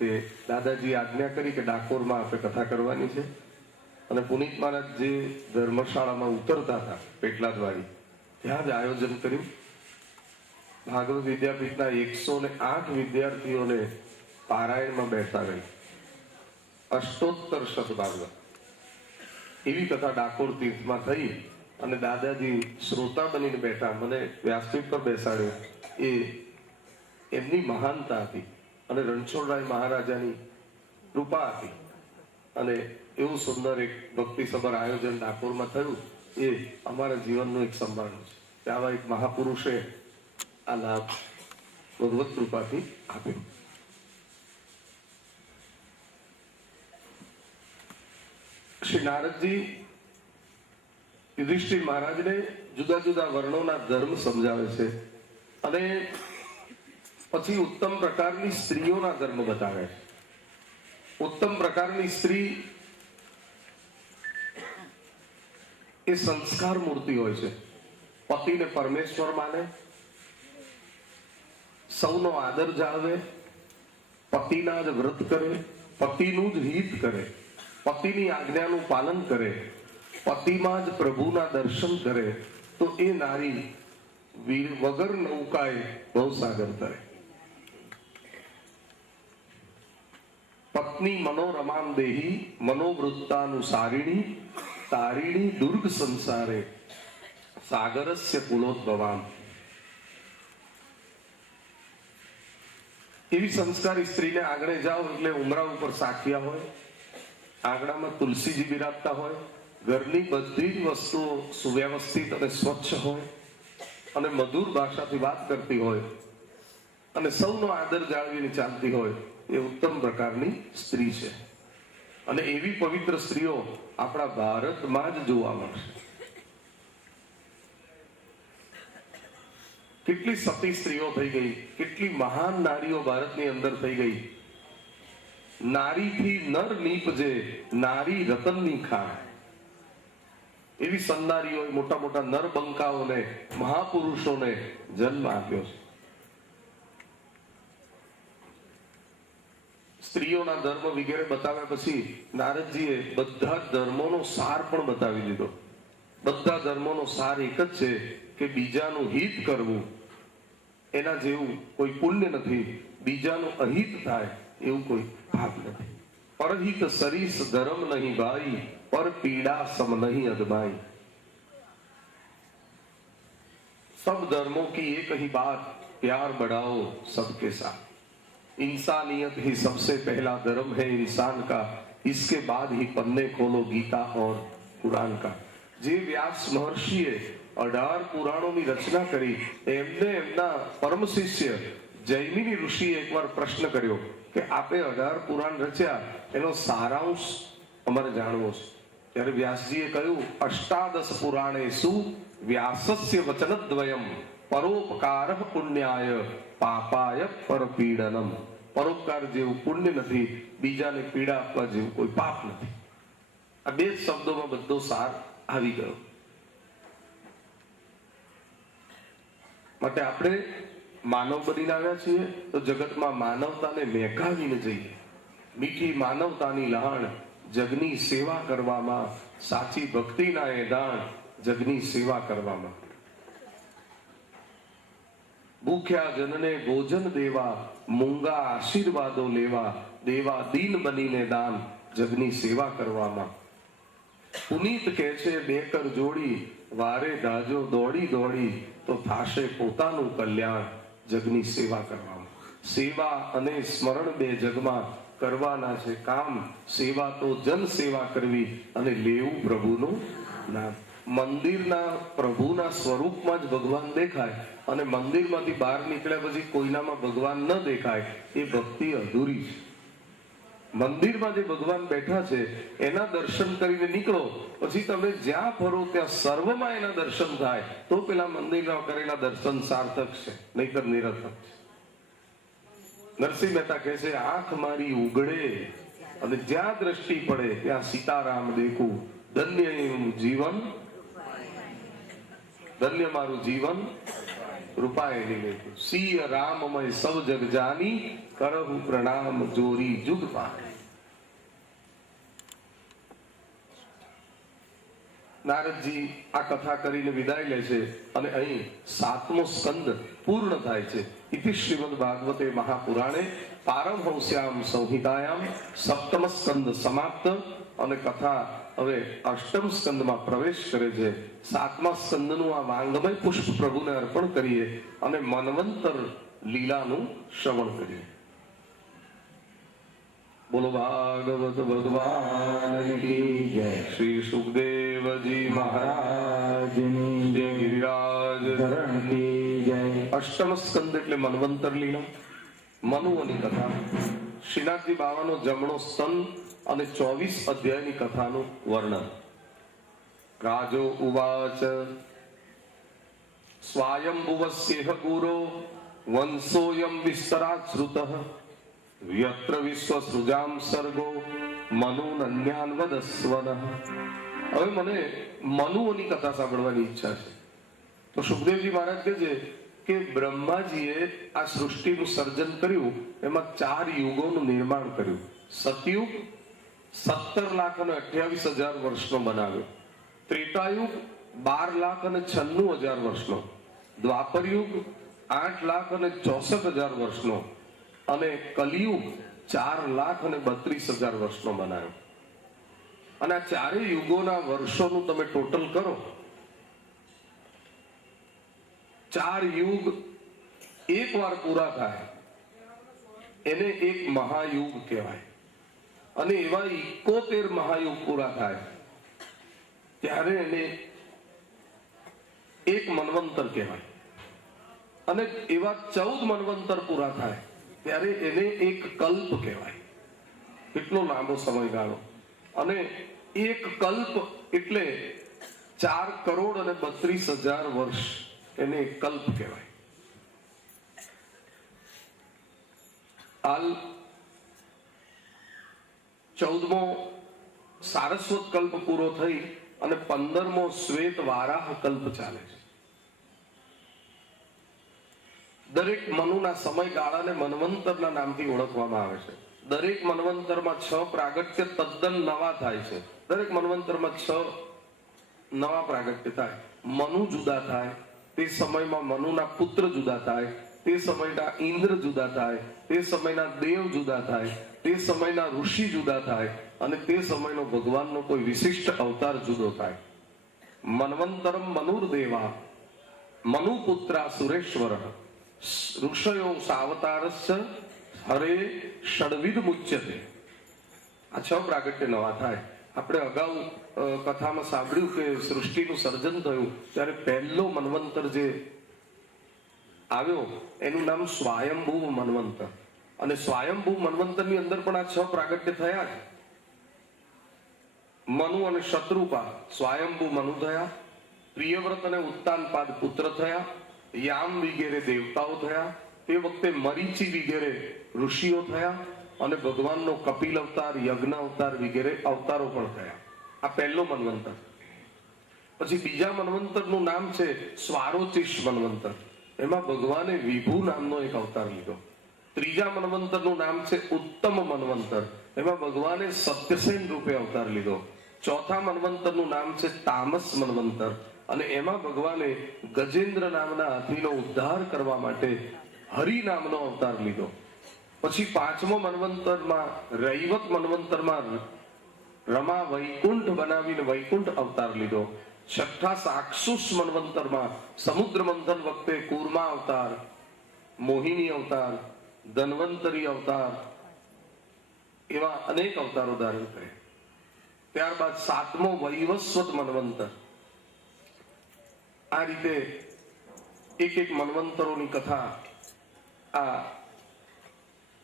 કે દાદાજી આજ્ઞા કરી કે ડાકોરમાં આપણે કથા કરવાની છે અને પુનિત મહારાજ જે ધર્મશાળામાં ઉતરતા હતા પેટલાદવાડી ત્યાં જ આયોજન કર્યું. ભાગવત વિદ્યાપીઠના 108 વિદ્યાર્થીઓને પારાયણમાં બેસાડી અષ્ટોત્તર શતભાગવત એવી કથા ડાકોર તીર્થમાં થઈ અને દાદાજી શ્રોતા બનીને બેઠા. મને વ્યાસપીઠ પર બેસાડ્યો. એ એમની મહાનતા હતી અને રણછોડરાય મહારાજાની કૃપા હતી અને એવું સુંદર એક ભક્તિસભર આયોજન ડાકોરમાં થયું. એ અમારા જીવનનું એક સંભાળનું છે કે આવા એક મહાપુરુષે આ લાભ ભગવત કૃપાથી આપ્યો. શ્રી નારદજી યુધિષ્ઠિર મહારાજને જુદા જુદા વર્ણોના ધર્મ સમજાવે છે અને પછી ઉત્તમ પ્રકારની સ્ત્રીઓના ધર્મ બતાવે છે. ઉત્તમ પ્રકારની સ્ત્રી એ સંસ્કાર મૂર્તિ હોય છે. પતિને પરમેશ્વર માને, સૌનો આદર જાળવે, પતિના જ વ્રત કરે, પતિનું જ હિત કરે, પતિની આજ્ઞાનું પાલન કરે, પતિમાં જ પ્રભુના દર્શન કરે, તો એ નારી વગર નૌકાએ ભવસાગર તરે. પત્ની મનોરમામ દેહી મનોવૃત્તાનુસારિણી તારિણી દુર્ગ સંસારે સાગરસ્ય કુલોદ્ભવામ. એવી સંસ્કારી સ્ત્રીને આંગણે જાઓ એટલે ઉમરા ઉપર સાખિયા હોય, આંગણામાં તુલસીજી બિરાજતા હોય, ઘરની બધી જ વસ્તુઓ સુવ્યવસ્થિત અને સ્વચ્છ હોય અને મધુર ભાષાથી વાત કરતી હોય અને સૌનો આદર જાળવીને ચાલતી હોય, એ ઉત્તમ પ્રકારની સ્ત્રી છે. અને એવી પવિત્ર સ્ત્રીઓ આપણા ભારતમાં જ જોવા મળશે. કેટલી સતી સ્ત્રીઓ થઈ ગઈ, કેટલી મહાન નારીઓ ભારતની અંદર થઈ ગઈ. નારીથી નર નીપજે, નારી રતનની ખાણ. એવી સન્નારીઓએ મોટા મોટા નરબંકાઓને, મહાપુરુષોને જન્મ આપ્યો છે. સ્ત્રીઓના ધર્મ વગેરે બતાવ્યા પછી નારદજીએ બધા ધર્મોનો સાર પણ બતાવી દીધો. બધા ધર્મોનો સાર એક જ છે કે બીજાનું હિત કરવું એના જેવું કોઈ પુણ્ય નથી, બીજાનું અહિત થાય એવું કોઈ પાપ નથી. પરહિત સરીસ ધર્મ નહીં ભાઈ, પર પીડા सम नहीं अदमाई. सब धर्मों की एक ही बात, प्यार बढ़ाओ सबके साथ. इंसानियत ही सबसे पहला धर्म है इंसान का, इसके बाद ही पन्ने खोलो गीता और कुरान का. જે વ્યાસ મહર્ષિએ 18 પુરાણોની રચના કરી, એમને એમના પરમ શિષ્ય જૈમિની ઋષિએ એકવાર પ્રશ્ન કર્યો કે આપે 18 પુરાણ રચ્યા, એનો સારાંશ અમારે જાણવો છે. ત્યારે વ્યાસજીએ કહ્યું, અષ્ટાદશ પુરાણેષુ વ્યાસસ્ય વચનદ્વયમ પરોપકારઃ પુણ્યાય પાપાય પરપીડનમ. પરોપકાર જેવું પુણ્ય નથી, બીજાને પીડા આપવા જેવું કોઈ પાપ નથી. આ બે શબ્દોમાં બધો સાર આવી ગયો. માટે આપણે માનવ બનીને આવ્યા છીએ તો જગતમાં માનવતાને મેકાવીને જઈએ. મીઠી માનવતાની લહાણ જગની સેવા કરવામાં, સાચી ભક્તિના એદાણ જગની સેવા કરવામાં. ભૂખ્યા જનને ભોજન દેવા, મૂંગા આશીર્વાદો લેવા, દેવા દીન બનીને દાન જગની સેવા કરવામાં. પુનીત કહે છે બે કર જોડી, વારે દાજો દોડી દોડી, તો થાશે પોતાનું કલ્યાણ જગની સેવા કરવામાં. સેવા અને સ્મરણ બે જગમાં કરવાના છે કામ. સેવા તો જન સેવા કરવી અને લેવું પ્રભુનું નામ. મંદિરના પ્રભુના સ્વરૂપમાં જ ભગવાન દેખાય અને મંદિરમાંથી બહાર નીકળ્યા પછી કોઈનામાં ભગવાન ન દેખાય, એ ભક્તિ અધૂરી છે. મંદિરમાં જે ભગવાન બેઠા છે એના દર્શન કરીને નીકળો, પછી તમે જ્યાં ફરો ત્યાં સર્વમાં એના દર્શન થાય, તો પેલા મંદિરમાં કરેલા દર્શન સાર્થક છે, નહીતર નિરર્થક છે. નરસિંહ મહેતા કહે છે, આંખ મારી ઉગડે અને જ્યાં દ્રષ્ટિ પડે ત્યાં સીતારામ દેખું, ધન્ય એવું જીવન, ધન્ય મારું જીવન. કૃપા એની લેતી સિંહ રામમય સૌ જગ જાની કરહુ પ્રણામ જોરી જુગ પાણી. નારદજી આ કથા કરીને વિદાય લે છે અને અહીં 7મો સ્કંદ પૂર્ણ થાય છે. ઇતિ શ્રીમદ ભાગવતે મહાપુરાણે પારમહંસ્યામ સંહિતાયામ 7મ સ્કંદ સમાપ્ત. અને કથા હવે 8મ સ્કંદમાં પ્રવેશ કરે છે. 7મા સ્કંદનું આ વાંગમય પુષ્પ પ્રભુને અર્પણ કરીએ અને મન્વંતર લીલાનું શ્રવણ કરીએ. બોલો ભાગવત ભગવાન કી જય. શ્રી સુખદેવજી મહારાજની જય. ગિરિરાજ ધરણ કી જય. 8મ સ્કંદ એટલે મન્વંતર લીલા, મનુઓની કથા. શ્રીનાથજી બાવાનો જમણો સ્તન અને 24 અધ્યાયની કથાનું વર્ણન. રાજો ઉવાચ સ્વાયંભુવસ્યેહ ગુરો વંશોયમ વિસ્તરાત શ્રુતઃ યત્ર વિશ્વસૃજામ સર્ગો મનુનન્યાન વદસ્વનઃ. હવે મને મનુઓની કથા સાંભળવાની ઈચ્છા છે. તો સુખદેવજી મહારાજ કહે છે કે બ્રહ્માજીએ આ સૃષ્ટિનું સર્જન કર્યું, એમાં 4 યુગોનું નિર્માણ કર્યું. સતયુગ 17,28,000 વર્ષનો બનાવ્યો. ત્રેતાયુગ 12,96,000 વર્ષનો. દ્વાપરયુગ 8,64,000 વર્ષનો. અને કલિયુગ 4,32,000 વર્ષનો બનાવ્યો. અને આ 4 યુગોના વર્ષોનું તમે ટોટલ કરો, 4 યુગ એક વાર પૂરા થાય એને એક મહાયુગ કહેવાય. અને એવા 71 મહાયુગ પૂરા થાય ત્યારે એને એક મન્વંતર કહેવાય. અને એવા 14 મન્વંતર પૂરા થાય ત્યારે એને એક કલ્પ કહેવાય. કેટલો લાંબો સમયગાળો. અને એક કલ્પ એટલે 4,32,000 વર્ષ, એને એક કલ્પ કહેવાય. હાલ 14મો સારસ્વત કલ્પ પૂરો થઈ અને 15મો શ્વેત વારાહ કલ્પ ચાલે છે. દરેક મનુના સમયગાળાને મન્વંતરના નામથી ઓળખવામાં આવે છે. દરેક મન્વંતરમાં 6 પ્રાગટ્ય તદ્દન નવા થાય છે. દરેક મન્વંતરમાં 6 નવા પ્રાગટ્ય થાય. મનુ જુદા થાય, તે સમયમાં મનુના પુત્ર જુદા થાય, તે સમયના ઇન્દ્ર જુદા થાય, તે સમયના દેવ જુદા થાય, તે સમયના ઋષિ જુદા થાય, અને તે સમયનો ભગવાનનો કોઈ વિશિષ્ટ અવતાર જુદો થાય. મન્વંતરમ મનુર્દેવા મનુપુત્રા સુરેશ્વર ઋષયો સાવતારસ્ય હરે ષડવિધ મુચ્યતે. આ 6 પ્રાગટ્ય નવા થાય. આપણે અગાઉ કથામાં સાંભળ્યું કે સૃષ્ટિનું સર્જન થયું ત્યારે પહેલો મન્વંતર જે આવ્યો એનું નામ સ્વાયંભૂ મન્વંતર. અને સ્વાયંભૂ મન્વંતરની અંદર પણ આ 6 પ્રાગટ્ય થયા છે. મનુ અને શત્રુપા સ્વાયંભૂ મનુ થયા. પ્રિયવ્રત અને ઉત્તાનપાદ પુત્ર થયા. યામ વગેરે દેવતાઓ થયા. તે વખતે મરીચી વગેરે ઋષિઓ થયા. અને ભગવાનનો કપિલ અવતાર, યજ્ઞ અવતાર વગેરે અવતારો પણ થયા. આ પહેલો મન્વંતર. પછી બીજા મન્વંતરનું નામ છે સ્વારોચિષ મન્વંતર. એમાં ભગવાને વિભુ નામનો એક અવતાર લીધો. ત્રીજા મન્વંતરનું નામ છે ઉત્તમ મન્વંતર. એમાં ભગવાને સત્યસેન રૂપે અવતાર લીધો. ચોથા મન્વંતરનું નામ છે તામસ મન્વંતર. અને એમાં ભગવાને ગજેન્દ્ર નામના હાથીનો ઉદ્ધાર કરવા માટે હરિ નામનો અવતાર લીધો. પછી 5મો મન્વંતરમાં રૈવત મન્વંતરમાં રમા વૈકુંઠ બનાવીને વૈકુંઠ અવતાર લીધો. 6થા સાક્ષુષ મન્વંતરમાં સમુદ્ર મંથન વખતે કૂર્મા અવતાર, મોહિની અવતાર, ધન્વંતરી અવતાર, એવા અનેક અવતારો ધારણ કર્યા. ત્યારબાદ 7મો વૈવસ્વત મન્વંતર. આ રીતે એક મન્વંતરોની કથા આ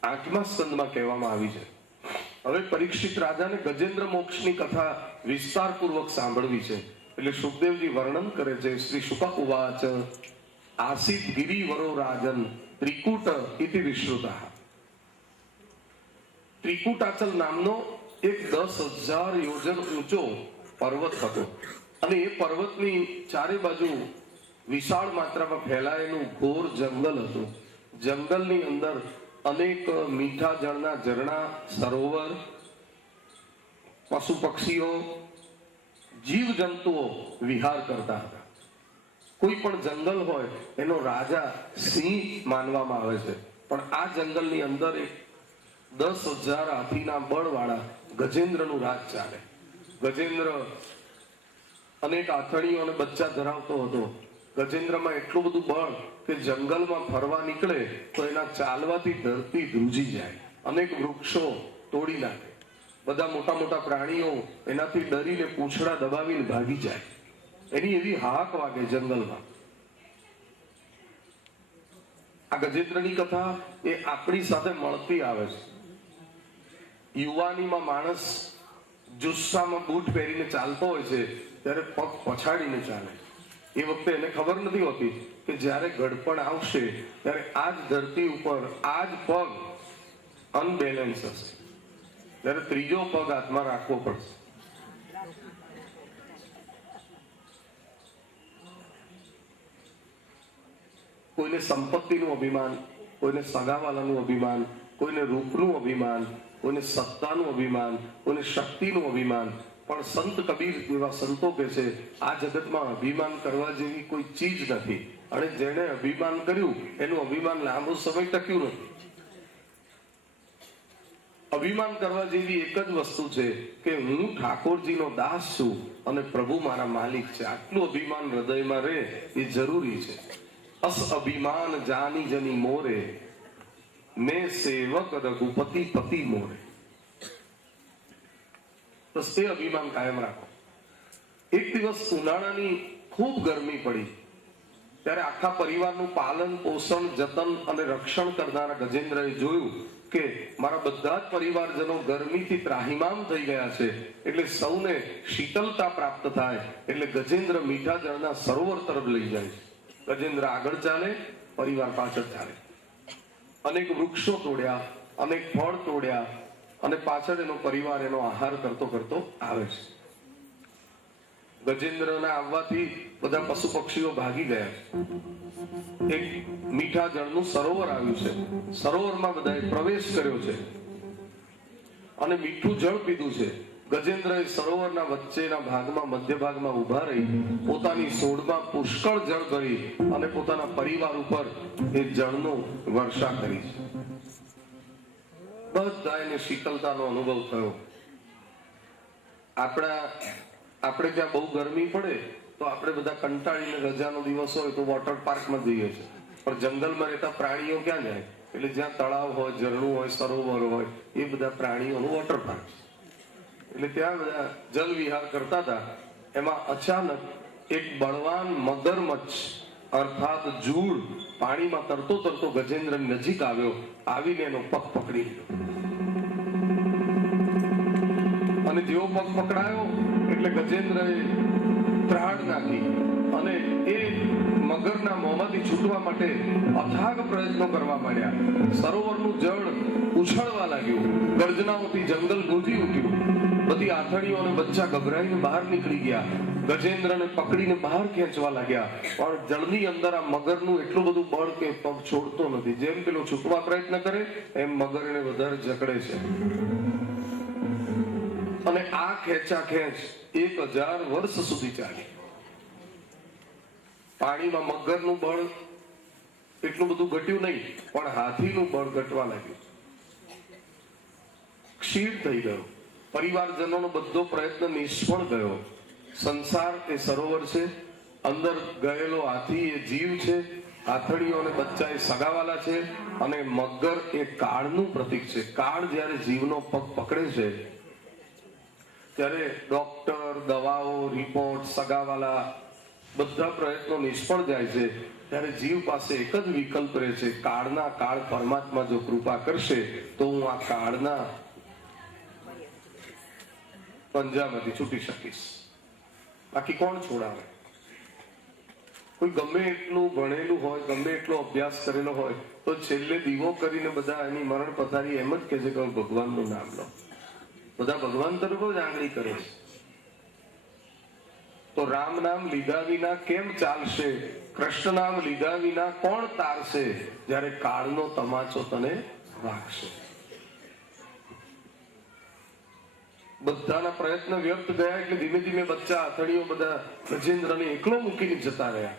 8મા સ્કંદમાં કહેવામાં આવી છે. હવે પરીક્ષિત રાજાને ગજેન્દ્ર મોક્ષની કથા વિસ્તારપૂર્વક સાંભળવી છે. એટલે સુખદેવજી વર્ણન કરે છે. શ્રી શુક ઉવાચ આસીત ગિરિવરો રાજન ત્રિકૂટ ઇતિ વિશ્રુતઃ. ત્રિકૂટાચલ નામનો એક 10,000 યોજન ઊંચો પર્વત હતો. અને એ પર્વતની ચારે બાજુ વિશાળ માત્રામાં ફેલાયેલું ઘોર જંગલ હતું. જંગલની અંદર અનેક મીઠા જળના ઝરણા, સરોવર, પશુ પક્ષીઓ, જીવ જંતુઓ વિહાર કરતા હતા. કોઈ પણ જંગલ હોય એનો રાજા સિંહ માનવામાં આવે છે, પણ આ જંગલની અંદર એક 10,000 હાથીના બળવાળા ગજેન્દ્રનું રાજ ચાલે. ગજેન્દ્ર અનેક આથણીઓ અને બચ્ચા ધરાવતો હતો. ગજેન્દ્રમાં એટલું બધું બળ કે જંગલમાં ફરવા નીકળે તો એના ચાલવાથી ધરતી ધ્રુજી જાય, અનેક વૃક્ષો તોડી નાખે, બધા મોટા મોટા પ્રાણીઓ એનાથી ડરીને પૂંછડા દબાવીને ભાગી જાય. એની એવી હાક વાગે જંગલમાં. આ ગજેન્દ્રની કથા એ આપણી સાથે મળતી આવે છે. યુવાનીમાં માણસ જુસ્સામાં બૂટ પહેરીને ચાલતો હોય છે ત્યારે પગ પછાડીને ચાલે. એ વખતે એને ખબર નથી હોતી કે જ્યારે ઘડપણ આવશે ત્યારે આ જ ધરતી ઉપર આ જ પગ અનબેલેન્સ હશે, ત્યારે ત્રીજો પગ હાથમાં રાખવો પડશે. કોઈને સંપત્તિનું અભિમાન, કોઈને સગાવાલાનું અભિમાન, કોઈને રૂપનું અભિમાન, કોઈને સત્તાનું અભિમાન, કોઈને શક્તિનું અભિમાન. પણ સંત કબીર એવા સંતો કહે છે આ જગતમાં અભિમાન કરવા જેવી કોઈ ચીજ નથી, અને જેણે અભિમાન કર્યું એનું અભિમાન લાંબો સમય ટક્યું નથી. અભિમાન કરવા જેવી એક જ વસ્તુ છે કે હું ઠાકોરજીનો દાસ છું અને પ્રભુ મારા માલિક છે. આટલું અભિમાન હૃદયમાં રહે એ જરૂરી છે. અસ અભિમાન જાની જની મોરે, મેં સેવક રઘુપતિ પતિ મોરે. બસ એ અભિમાન કાયમ રાખો. એક દિવસ ઉનાળાની ખૂબ ગરમી પડી ત્યારે આખા પરિવારનું પાલન, પોષણ, જતન અને રક્ષણ કરનારા ગજેન્દ્રએ જોયું કે મારા બધા જ પરિવારજનો ગરમીથી ત્રાહિમામ થઈ ગયા છે, એટલે સૌને શીતળતા પ્રાપ્ત થાય એટલે ગજેન્દ્ર મીઠા જળના સરોવર તરફ લઈ જાય છે. ગજેન્દ્ર આગળ ચાલે, પરિવાર પાછળ ચાલે. અનેક વૃક્ષો તોડ્યા, અનેક ફળ તોડ્યા અને પાછળ એનો પરિવાર એનો આહાર કરતો કરતો આવે છે. ગજેન્દ્રના આવવાથી બધા પશુ પક્ષીઓ ભાગી ગયા છે. એક મીઠા જળનું સરોવર આવ્યું છે. સરોવરમાં બધાએ પ્રવેશ કર્યો છે અને મીઠું જળ પીધું છે. ગજેન્દ્રએ સરોવરના વચ્ચેના ભાગમાં, મધ્ય ભાગમાં ઉભા રહી પોતાની સોડમાં પુષ્કળ જળ ભરી અને પોતાના પરિવાર ઉપર એ જળનો વર્ષા કરી છે. બધા એને શીતળતાનો અનુભવ થયો. આપણે ત્યાં બહુ ગરમી પડે તો આપણે બધા કંટાળીને રજાનો દિવસ હોય તો વોટર પાર્કમાં જઈએ છીએ, પણ જંગલમાં રહેતા પ્રાણીઓ ક્યાં જાય? એટલે જ્યાં તળાવ હોય, ઝરણું હોય, સરોવર હોય એ બધા પ્રાણીઓનું વોટર પાર્ક. એટલે ત્યાં બધા જલ વિહાર કરતા હતા. એમાં અચાનક એક બળવાન મગરમચ્છ અર્થાત જૂળ પાણીમાં તરતો તરતો ગજેન્દ્ર નજીક આવ્યો. આવીને એનો પગ પકડી લીધો અને જેવો પગ પકડાયો એટલે ગજેન્દ્રએ ત્રાડ નાખી અને એ મગરના મોંમાંથી છૂટવા માટે અથાગ પ્રયત્નો કરવા માંડ્યા. સરોવરનું જળ ઉછળવા લાગ્યું, ગર્જનાઓથી જંગલ ગુંજી ઉઠ્યું. બધી આથણીઓ અને બચ્ચા ગભરાઈને બહાર નીકળી ગયા. ગજેન્દ્રને પકડીને બહાર ખેંચવા લાગ્યા, પણ જળની અંદર આ મગરનું એટલું બધું બળ કે પગ છોડતો નથી. જેમ પેલો છૂટવા પ્રયત્ન કરે એમ મગર એને વધારે જકડે છે. અને આ ખેંચા ખેંચ 1000 વર્ષ સુધી ચાલી. પાણીમાં મગરનું બળ એટલું બધું ઘટ્યું નહીં, પણ હાથીનું બળ ઘટવા લાગ્યું. ક્ષીણ થઈ ગયો. પરિવારજનોનો બધો પ્રયત્ન નિષ્ફળ ગયો. સંસાર એ સરોવર છે, અંદર ગયેલો હાથી એ જીવ છે, આથણીઓ અને બચ્ચા એ સગાવાલા છે, અને મગર એ કાળનું પ્રતીક છે. કાળ જ્યારે જીવનો પગ પકડે છે ત્યારે ડોક્ટર, દવાઓ, રિપોર્ટ, સગાવાલા બધા પ્રયત્નો નિષ્ફળ જાય છે. ત્યારે જીવ પાસે એક જ વિકલ્પ રહે છે, કાળના કાળ પરમાત્મા જો કૃપા કરશે તો હું આ કાળના પંજામાંથી છૂટી શકીશ. બાકી કોણ છોડાવે? કોઈ ગમે એટલું ભણેલું હોય, ગમે એટલો અભ્યાસ કરેલો હોય તો છેલ્લે દીવો કરીને બધા એની મરણ પથારી એમ જ કહે છે કે ભગવાનનું નામ લો. બધા ભગવાન તરફ જ આંગળી કરે છે. તો રામ નામ લીધા વિના કેમ ચાલશે? કૃષ્ણ નામ લીધા વિના કોણ તારશે જ્યારે કાળનો તમાચો તને વાગશે? બધાના પ્રયત્ન વ્યર્થ ગયા એટલે ધીમે ધીમે બચ્ચા અથડીઓ બધા ગજેન્દ્રને એકલો મૂકીને જતા રહ્યા।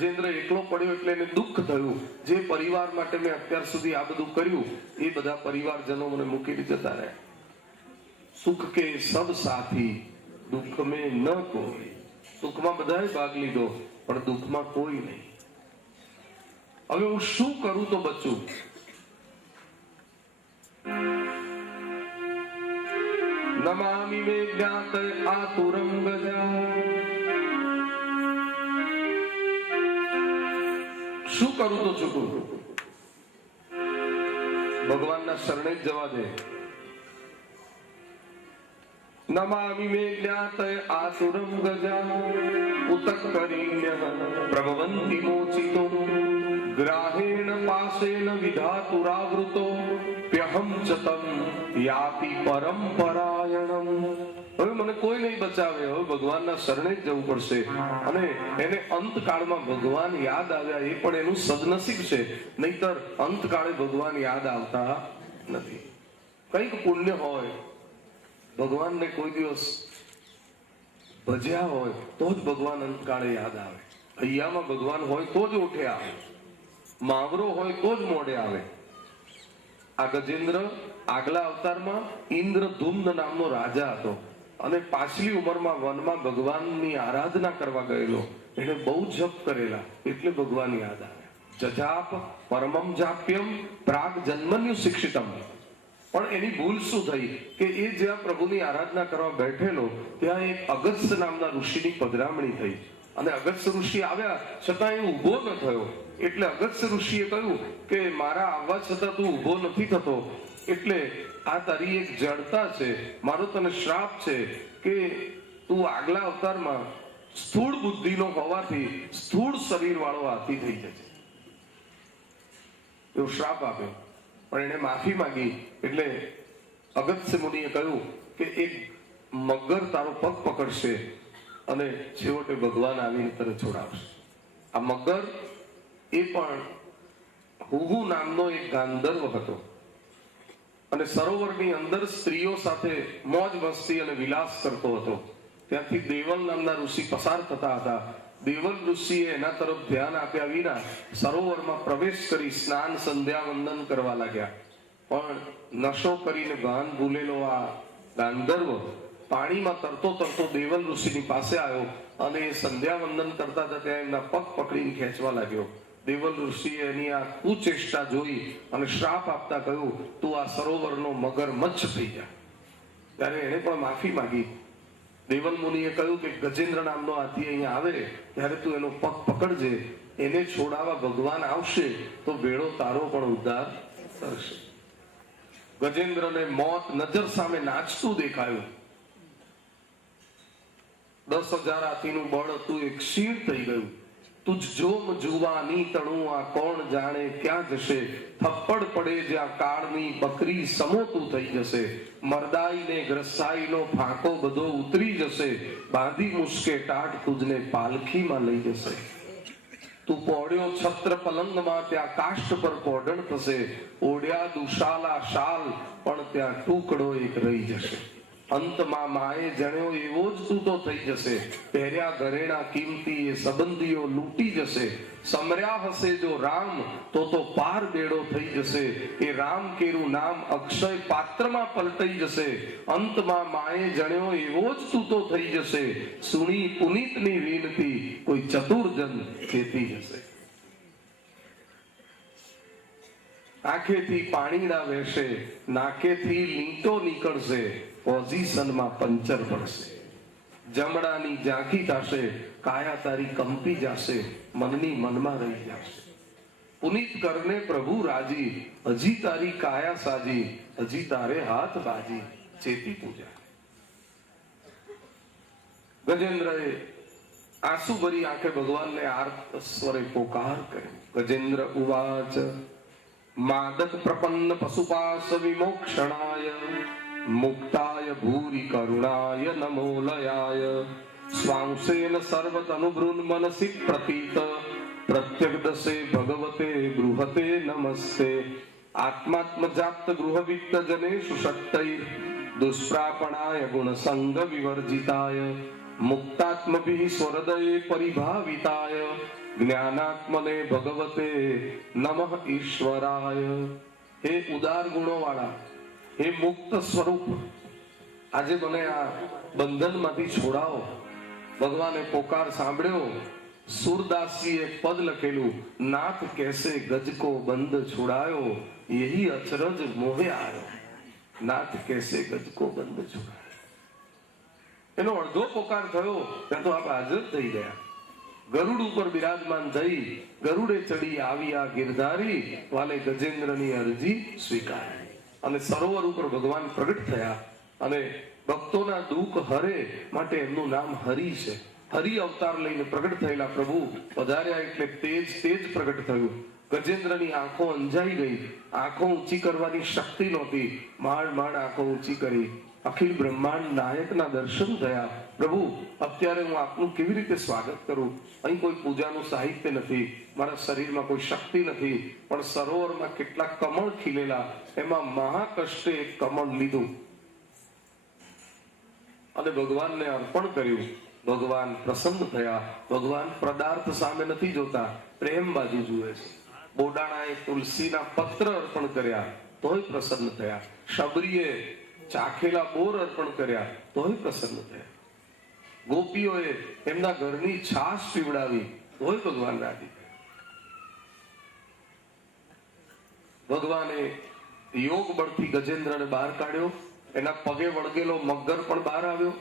ગજેન્દ્ર એકલો પડ્યો એટલે એને દુઃખ થયું, જે પરિવાર માટે મેં અત્યાર સુધી આ બધું કર્યું એ બધા પરિવારજનો મને મૂકીને જતા રહ્યા। સુખ કે સબ સાથી, દુઃખ મેં ન કોઈ। સુખમાં બધાએ ભાગ લીધો પણ દુઃખમાં કોઈ નહીં। હવે હું શું કરું તો બચું? નમામિ મે જ્ઞાત આતુરમ ગજા। શું કરું તો ચૂકું? ભગવાનના શરણે જ જવા દે। નમામિ મે જ્ઞાત આતુરમ ગજા ઉતક કરીન્ય પ્રભવંતિ મોચિતો ગ્રાહેણ પાસેન વિધાતુરાવૃતો પ્યહમ ચતમ યાતિ પરંપરાયણમ। હવે મને કોઈ નહીં બચાવે, હવે ભગવાનના શરણે જ જવું પડશે। અને એને અંતકાળમાં ભગવાન યાદ આવ્યા એ પણ એનું સદનસીબ છે, નહીતર અંતકાળે ભગવાન યાદ આવતા નથી। કંઈક પુણ્ય હોય, ભગવાનને કોઈ દિવસ ભજ્યા હોય તો જ ભગવાન અંતકાળે યાદ આવે। હૈયામાં ભગવાન હોય તો જ ઓઠે આવે, માવરો હોય તો જ મોડે આવે। આ ગજેન્દ્ર આગલા અવતારમાં ઇન્દ્રધુમ્ન નામનો રાજા હતો અને પાછલી ઉંમરમાં વનમાં ભગવાનની આરાધના કરવા ગયેલો। એને બહુ જપ કરેલા એટલે ભગવાન યાદ આવ્યા। જજાપ પરમમ જાપ્યમ પ્રાગ જન્મન્યુ શિક્ષિતમ। પણ એની ભૂલ શું થઈ કે એ જ્યાં પ્રભુની આરાધના કરવા બેઠેલો ત્યાં એક અગસ્ત્ય નામના ઋષિની પધરામણી થઈ અને અગસ્ત્ય ઋષિ આવ્યા છતાં એ ઊભો ન થયો। એટલે અગસ્ત્ય ઋષિએ કહ્યું કે મારા આવવા છતાં તું ઊભો નથી થતો, એટલે આ તારી એક જડતા છે, મારો તને શ્રાપ છે કે તું આગલા અવતારમાં સ્થૂળ બુદ્ધિનો હોવાથી સ્થૂળ શરીર વાળો હાથી થઈ જશે। એવો શ્રાપ આપ્યો, પણ એને માફી માંગી એટલે અગસ્ત્ય મુનિએ કહ્યું કે એક મગર તારો પગ પકડશે અને છેવટે ભગવાન આવીને તને છોડાવશે। આ મગર એ પણ હુહુ નામનો એક ગાંધર્વ હતો અને સરોવરની અંદર સ્ત્રીઓ સાથે મોજ મસ્તી અને વિલાસ કરતો હતો। ત્યાંથી દેવલ નામના ઋષિ પસાર થતા હતા। દેવલ ઋષિએ એના તરફ ધ્યાન આપ્યા વિના સરોવરમાં પ્રવેશ કરી સ્નાન સંધ્યા વંદન કરવા લાગ્યા। પણ નશો કરીને ભાન ભૂલેલો આ ગાંધર્વ પાણીમાં તરતો તરતો દેવલ ઋષિની પાસે આવ્યો અને એ સંધ્યા વંદન કરતા હતા ત્યાં એમના પગ પકડીને ખેંચવા લાગ્યો। દેવલ ઋષિએ એની આ કુચેષ્ટા જોઈ અને શ્રાપ આપતા કહ્યું, તું આ સરોવરનો મગરમચ્છ થઈ જા। ત્યારે એને પણ માફી માંગી। દેવલ મુનિએ કહ્યું કે ગજેન્દ્ર નામનો હાથી અહીંયા આવે ત્યારે તું એનો પગ પકડજે, એને છોડાવવા ભગવાન આવશે તો બેડો તારો પણ ઉદ્ધાર કરશે। ગજેન્દ્રને મોત નજર સામે નાચતું દેખાયું। 10,000 હાથીનું બળ હતું એ ક્ષીણ થઈ ગયું। તુજ જોમ જુવાની તણું આ કોણ જાણે ક્યાં જશે, થપ્પડ પડે જ્યાં કાળની બકરી સમોતું થઈ જશે। મરદાઈને ગ્રસાઈનો ફાંકો બધો ઉતરી જશે, બાંધી મુશ્કે ટાટ તુજને પાલખીમાં લઈ જશે। તું પોડ્યો છત્ર પલંગમાં ત્યાં કાષ્ઠ પર પોઢણ થશે, ઓઢ્યા દુશાલા શાલ પણ ત્યાં ટુકડો એક રહી જશે। અંતમાં માએ જણ્યો એવો જ તું તો થઈ જશે, પહેર્યા ઘરેણા કિંમતી એ સંબંધીઓ લૂંટી જશે। સમર્યા હશે જો રામ તો પાર બેડો થઈ જશે, એ રામ કેરું નામ અક્ષય પાત્રમાં પલટાઈ જશે। અંતમાં માએ જણ્યો એવો જ તું તો થઈ જશે, સુણી પુનીતની વિનતી કોઈ ચતુર્જન ચેતી જશે। આંખેથી પાણીડા વહેશે, નાકેથી લીંટો નીકળશે, પોઝિશનમાં પંચર પડશે। જમડાની ઝાંખી થશે, કાયા તારી કંપી જશે, મનની મનમાં રહી જશે। પુનિત કરને પ્રભુ રાજી, હજી તારી કાયા સાજી, હજી તારે હાથ બાજી, ચેતી પૂજા। ગજેન્દ્રએ આંસુ ભરી આંખે ભગવાનને આર્ત સ્વરે પોકાર કર્યો। ગજેન્દ્ર ઉવાચ માદક પ્રપન્ન પશુપાસ વિમોક્ષણાય મુક્તાય ભૂરી કરુણાય નમો લયાય स्वांसेन सर्वत अनुभृन् मनसि प्रतीत प्रत्यग्दसे भगवते बृहते नमस्ते। आत्मात्मजाप्त गृहवित्त जनेषु षट्टैर् दुष्प्रापणाय गुणसंग विवर्जिताय मुक्तात्मभिः स्वहृदये परिभाविताय ज्ञानात्मने भगवते नमः ईश्वराय। हे उदार गुणो वाला, हे मुक्त स्वरूप, આજે મને આ બંધનમાંથી છોડાવો। ભગવાને પોકાર સાંભળ્યો। सूरदासीए पद लखेलू, नाथ कैसे गज को बंद छुड़ायो, यही अचरज मोहे आयो। नाथ कैसे गज को बंद छुड़ायो, एनो अर्धो पोकार थयो ત્યાં તો આપ હાજર થઈ ગયા। ગરુડ ઉપર બિરાજમાન થઈ ગરુડે ચડી આવ્યા ગિરધારી, વાલે ગજેન્દ્રની અરજી સ્વીકારી અને સરોવર ઉપર ભગવાન પ્રગટ થયા અને ભક્તોના દુઃખ હરે માટે એમનું નામ હરિ છે। હરિ અવતાર લઈને પ્રગટ થયેલા પ્રભુ પધાર્યા એટલે તેજ તેજ પ્રગટ થયું। ગજેન્દ્રની આંખો અંજાઈ ગઈ, આંખો ઊંચી કરવાની શક્તિ નહોતી, માંડ માંડ આંખો ઊંચી કરી। અખિલ બ્રહ્માંડ નાયકના દર્શન થયા। પ્રભુ અત્યારે હું આપનું કેવી રીતે સ્વાગત કરું? અહીં કોઈ પૂજાનું સાહિત્ય નથી, મારા શરીરમાં કોઈ શક્તિ નથી, પણ સરોવરમાં કેટલા કમળ ખીલેલા, એમાં મહાકષ્ટે એક કમળ લીધું અને ભગવાનને અર્પણ કર્યું। ભગવાન પ્રસન્ન થયા। ભગવાન પદાર્થ સામે નથી જોતા, પ્રેમ બાજુ જુએ છે। બોડાણાએ તુલસીના પત્ર અર્પણ કર્યા તોય પ્રસન્ન થયા। શબરીએ ચાખેલા બોર અર્પણ કર્યા તોય પ્રસન્ન થયા। ગોપીઓએ એમના ઘરની છાશ પીવડાવી તોય ભગવાન રાજી થયા। ભગવાને યોગ બળથી ગજેન્દ્રને બહાર કાઢ્યો, એના પગે વળગેલો મગર પણ બહાર આવ્યો।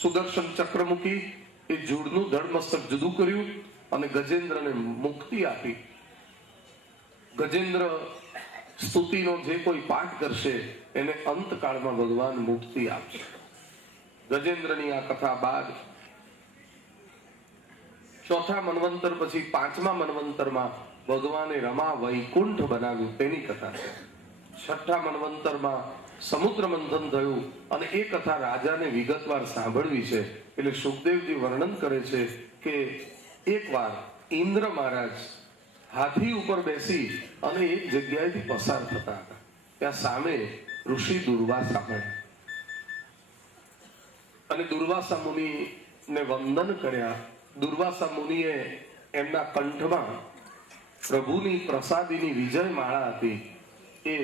સુદર્શન ચક્ર મૂકી એ જૂડનું ધડ મસ્તક જુદું કર્યું અને ગજેન્દ્રને મુક્તિ આપી। ગજેન્દ્ર સ્તુતિનો જે કોઈ પાઠ કરશે એને અંતકાળમાં ભગવાન મુક્તિ આપશે। ગજેન્દ્રની આ કથા બાદ ચોથા મન્વંતર પછી પાંચમા મન્વંતરમાં ભગવાને રમા વૈકુંઠ બનાવ્યું તેની કથા છે। છઠ્ઠા મન્વંતરમાં સમુદ્ર મંથન થયું અને એ કથા રાજાને વિગતવાર સાંભળવી છે। એટલે સુખદેવજી વર્ણન કરે છે કે એકવાર ઇન્દ્ર મહારાજ હાથી ઉપર બેસી અને એક જગ્યાએથી પસાર થતા હતા। ત્યાં સામે ઋષિ દુર્વાસા મળ્યા અને દુર્વાસા મુનિને વંદન કર્યા। દુર્વાસા મુનિએ એમના કંઠમાં પ્રભુની પ્રસાદીની વિજય માળા હતી, એ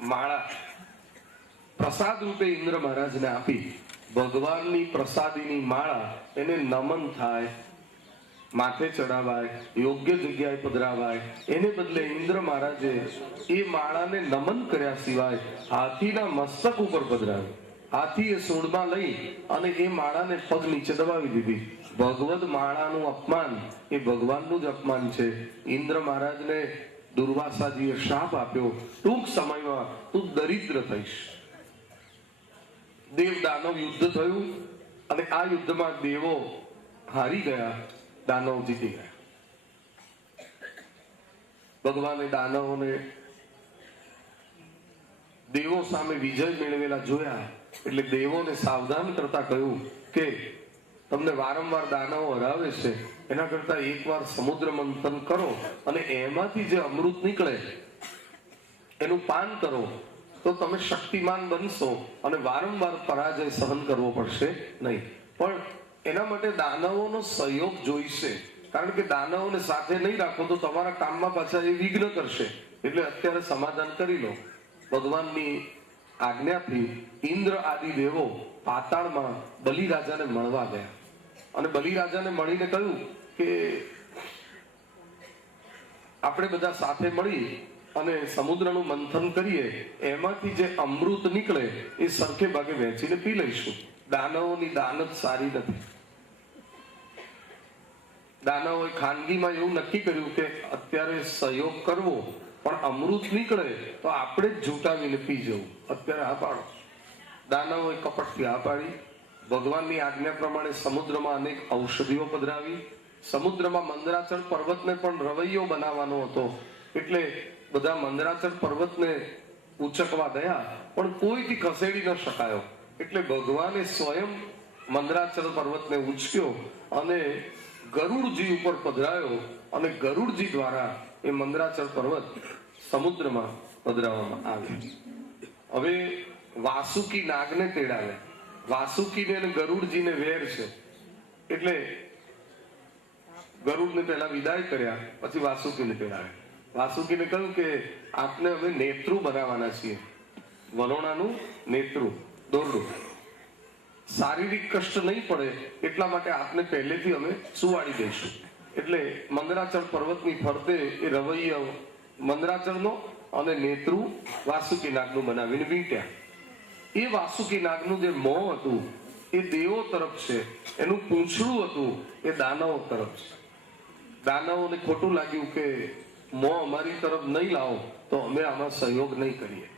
માળા પ્રસાદ રૂપે ઇન્દ્ર મહારાજને આપી। ભગવાનની પ્રસાદીની માળા એને નમન થાય, માથે ચડાવાય, યોગ્ય જગ્યાએ પધરાવાય, એને બદલે ઇન્દ્ર મહારાજે એ માળાને નમન કર્યા સિવાય હાથીના મસ્તક ઉપર પધરાવી। હાથીએ સોડમાં લઈ અને એ માળાને પગ નીચે દબાવી દીધી। ભગવદ માળાનું અપમાન એ ભગવાનનું જ અપમાન છે। ઇન્દ્ર મહારાજને દુર્વાસાજીએ શાપ આપ્યો, ટૂંક સમયમાં તું દરિદ્ર થઈશ। દેવ દાનવ યુદ્ધ થયું અને આ યુદ્ધમાં દેવો હારી ગયા, દાનવ જીતી ગયા। ભગવાને દાનવોને દેવો સામે વિજય મેળવેલા જોયા એટલે દેવોને સાવધાન કરતા કહ્યું કે તમને વારંવાર દાનવો હરાવે છે, એના કરતા એકવાર સમુદ્ર મંથન કરો અને એમાંથી જે અમૃત નીકળે એનું પાન કરો તો તમે શક્તિમાન બનશો અને વારંવાર પરાજય સહન કરવો પડશે નહીં। પણ એના માટે દાનવોનો સહયોગ જોઈશે, કારણ કે દાનવોને સાથે નહીં રાખો તો તમારા કામમાં પાછા એ વિઘ્ન કરશે। એટલે અત્યારે સમાધાન કરી લો। ભગવાનની આજ્ઞાથી ઇન્દ્ર આદિ દેવો પાતાળમાં બલિરાજાને મળવા ગયા અને બલિરાજાને મળીને કહ્યું કે આપણે બધા સાથે મળી અને સમુદ્રનું મંથન કરીએ, એમાંથી જે અમૃત નીકળે એ સરખે ભાગે વહેંચીને પી લઈશું। દાનવોની દાનત સારી નથી। દાનવોએ ખાનગીમાં એવું નક્કી કર્યું કે અત્યારે સહયોગ કરવો, પણ અમૃત નીકળે તો આપણે જ ઝૂંટાવીને પી જવું, અત્યારે હા પાડો। દાનવોએ કપટથી હા પાડી। ભગવાનની આજ્ઞા પ્રમાણે સમુદ્રમાં અનેક ઔષધિઓ પધરાવી। સમુદ્રમાં મંદરાચલ પર્વતને પણ રવૈયો બનાવવાનો હતો, એટલે બધા મંદરાચલ પર્વતને ઉચકવા ગયા પણ કોઈથી ખસેડી ન શકાયો। એટલે ભગવાને સ્વયં મંદરાચલ પર્વતને ઉંચક્યો અને ગરુડજી ઉપર પધરાયો અને ગરુડજી દ્વારા એ મંદરાચલ પર્વત સમુદ્રમાં પધરાવવામાં આવ્યો. હવે વાસુકી નાગને તેડાવે. વાસુકીને અને ગરુડજીને વેર છે એટલે ગરુડને પહેલા વિદાય કર્યા, પછી વાસુકીને તેડાવે. વાસુકીને કહ્યું કે આપને અમે નેત્રુ બનાવવાના છીએ, વલોણાનું નેત્રુ, દોરડું. શારીરિક કષ્ટ નહીં પડે એટલા માટે આપને પહેલેથી અમે સુવાડી દઈશું. એટલે મંદરાચલ પર્વતની ફરતે એ રવૈય મંદરાચલનો અને નેત્રુ વાસુકી નાગનું બનાવીને વીંટ્યા. એ વાસુકી નાગનું જે મોં હતું એ દેવો તરફ છે, એનું પૂંછડું હતું એ દાનવો તરફ છે. દાનવોને ખોટું લાગ્યું કે મોં અમારી તરફ નહીં લાવો તો અમે આમાં સહયોગ નહીં કરીએ.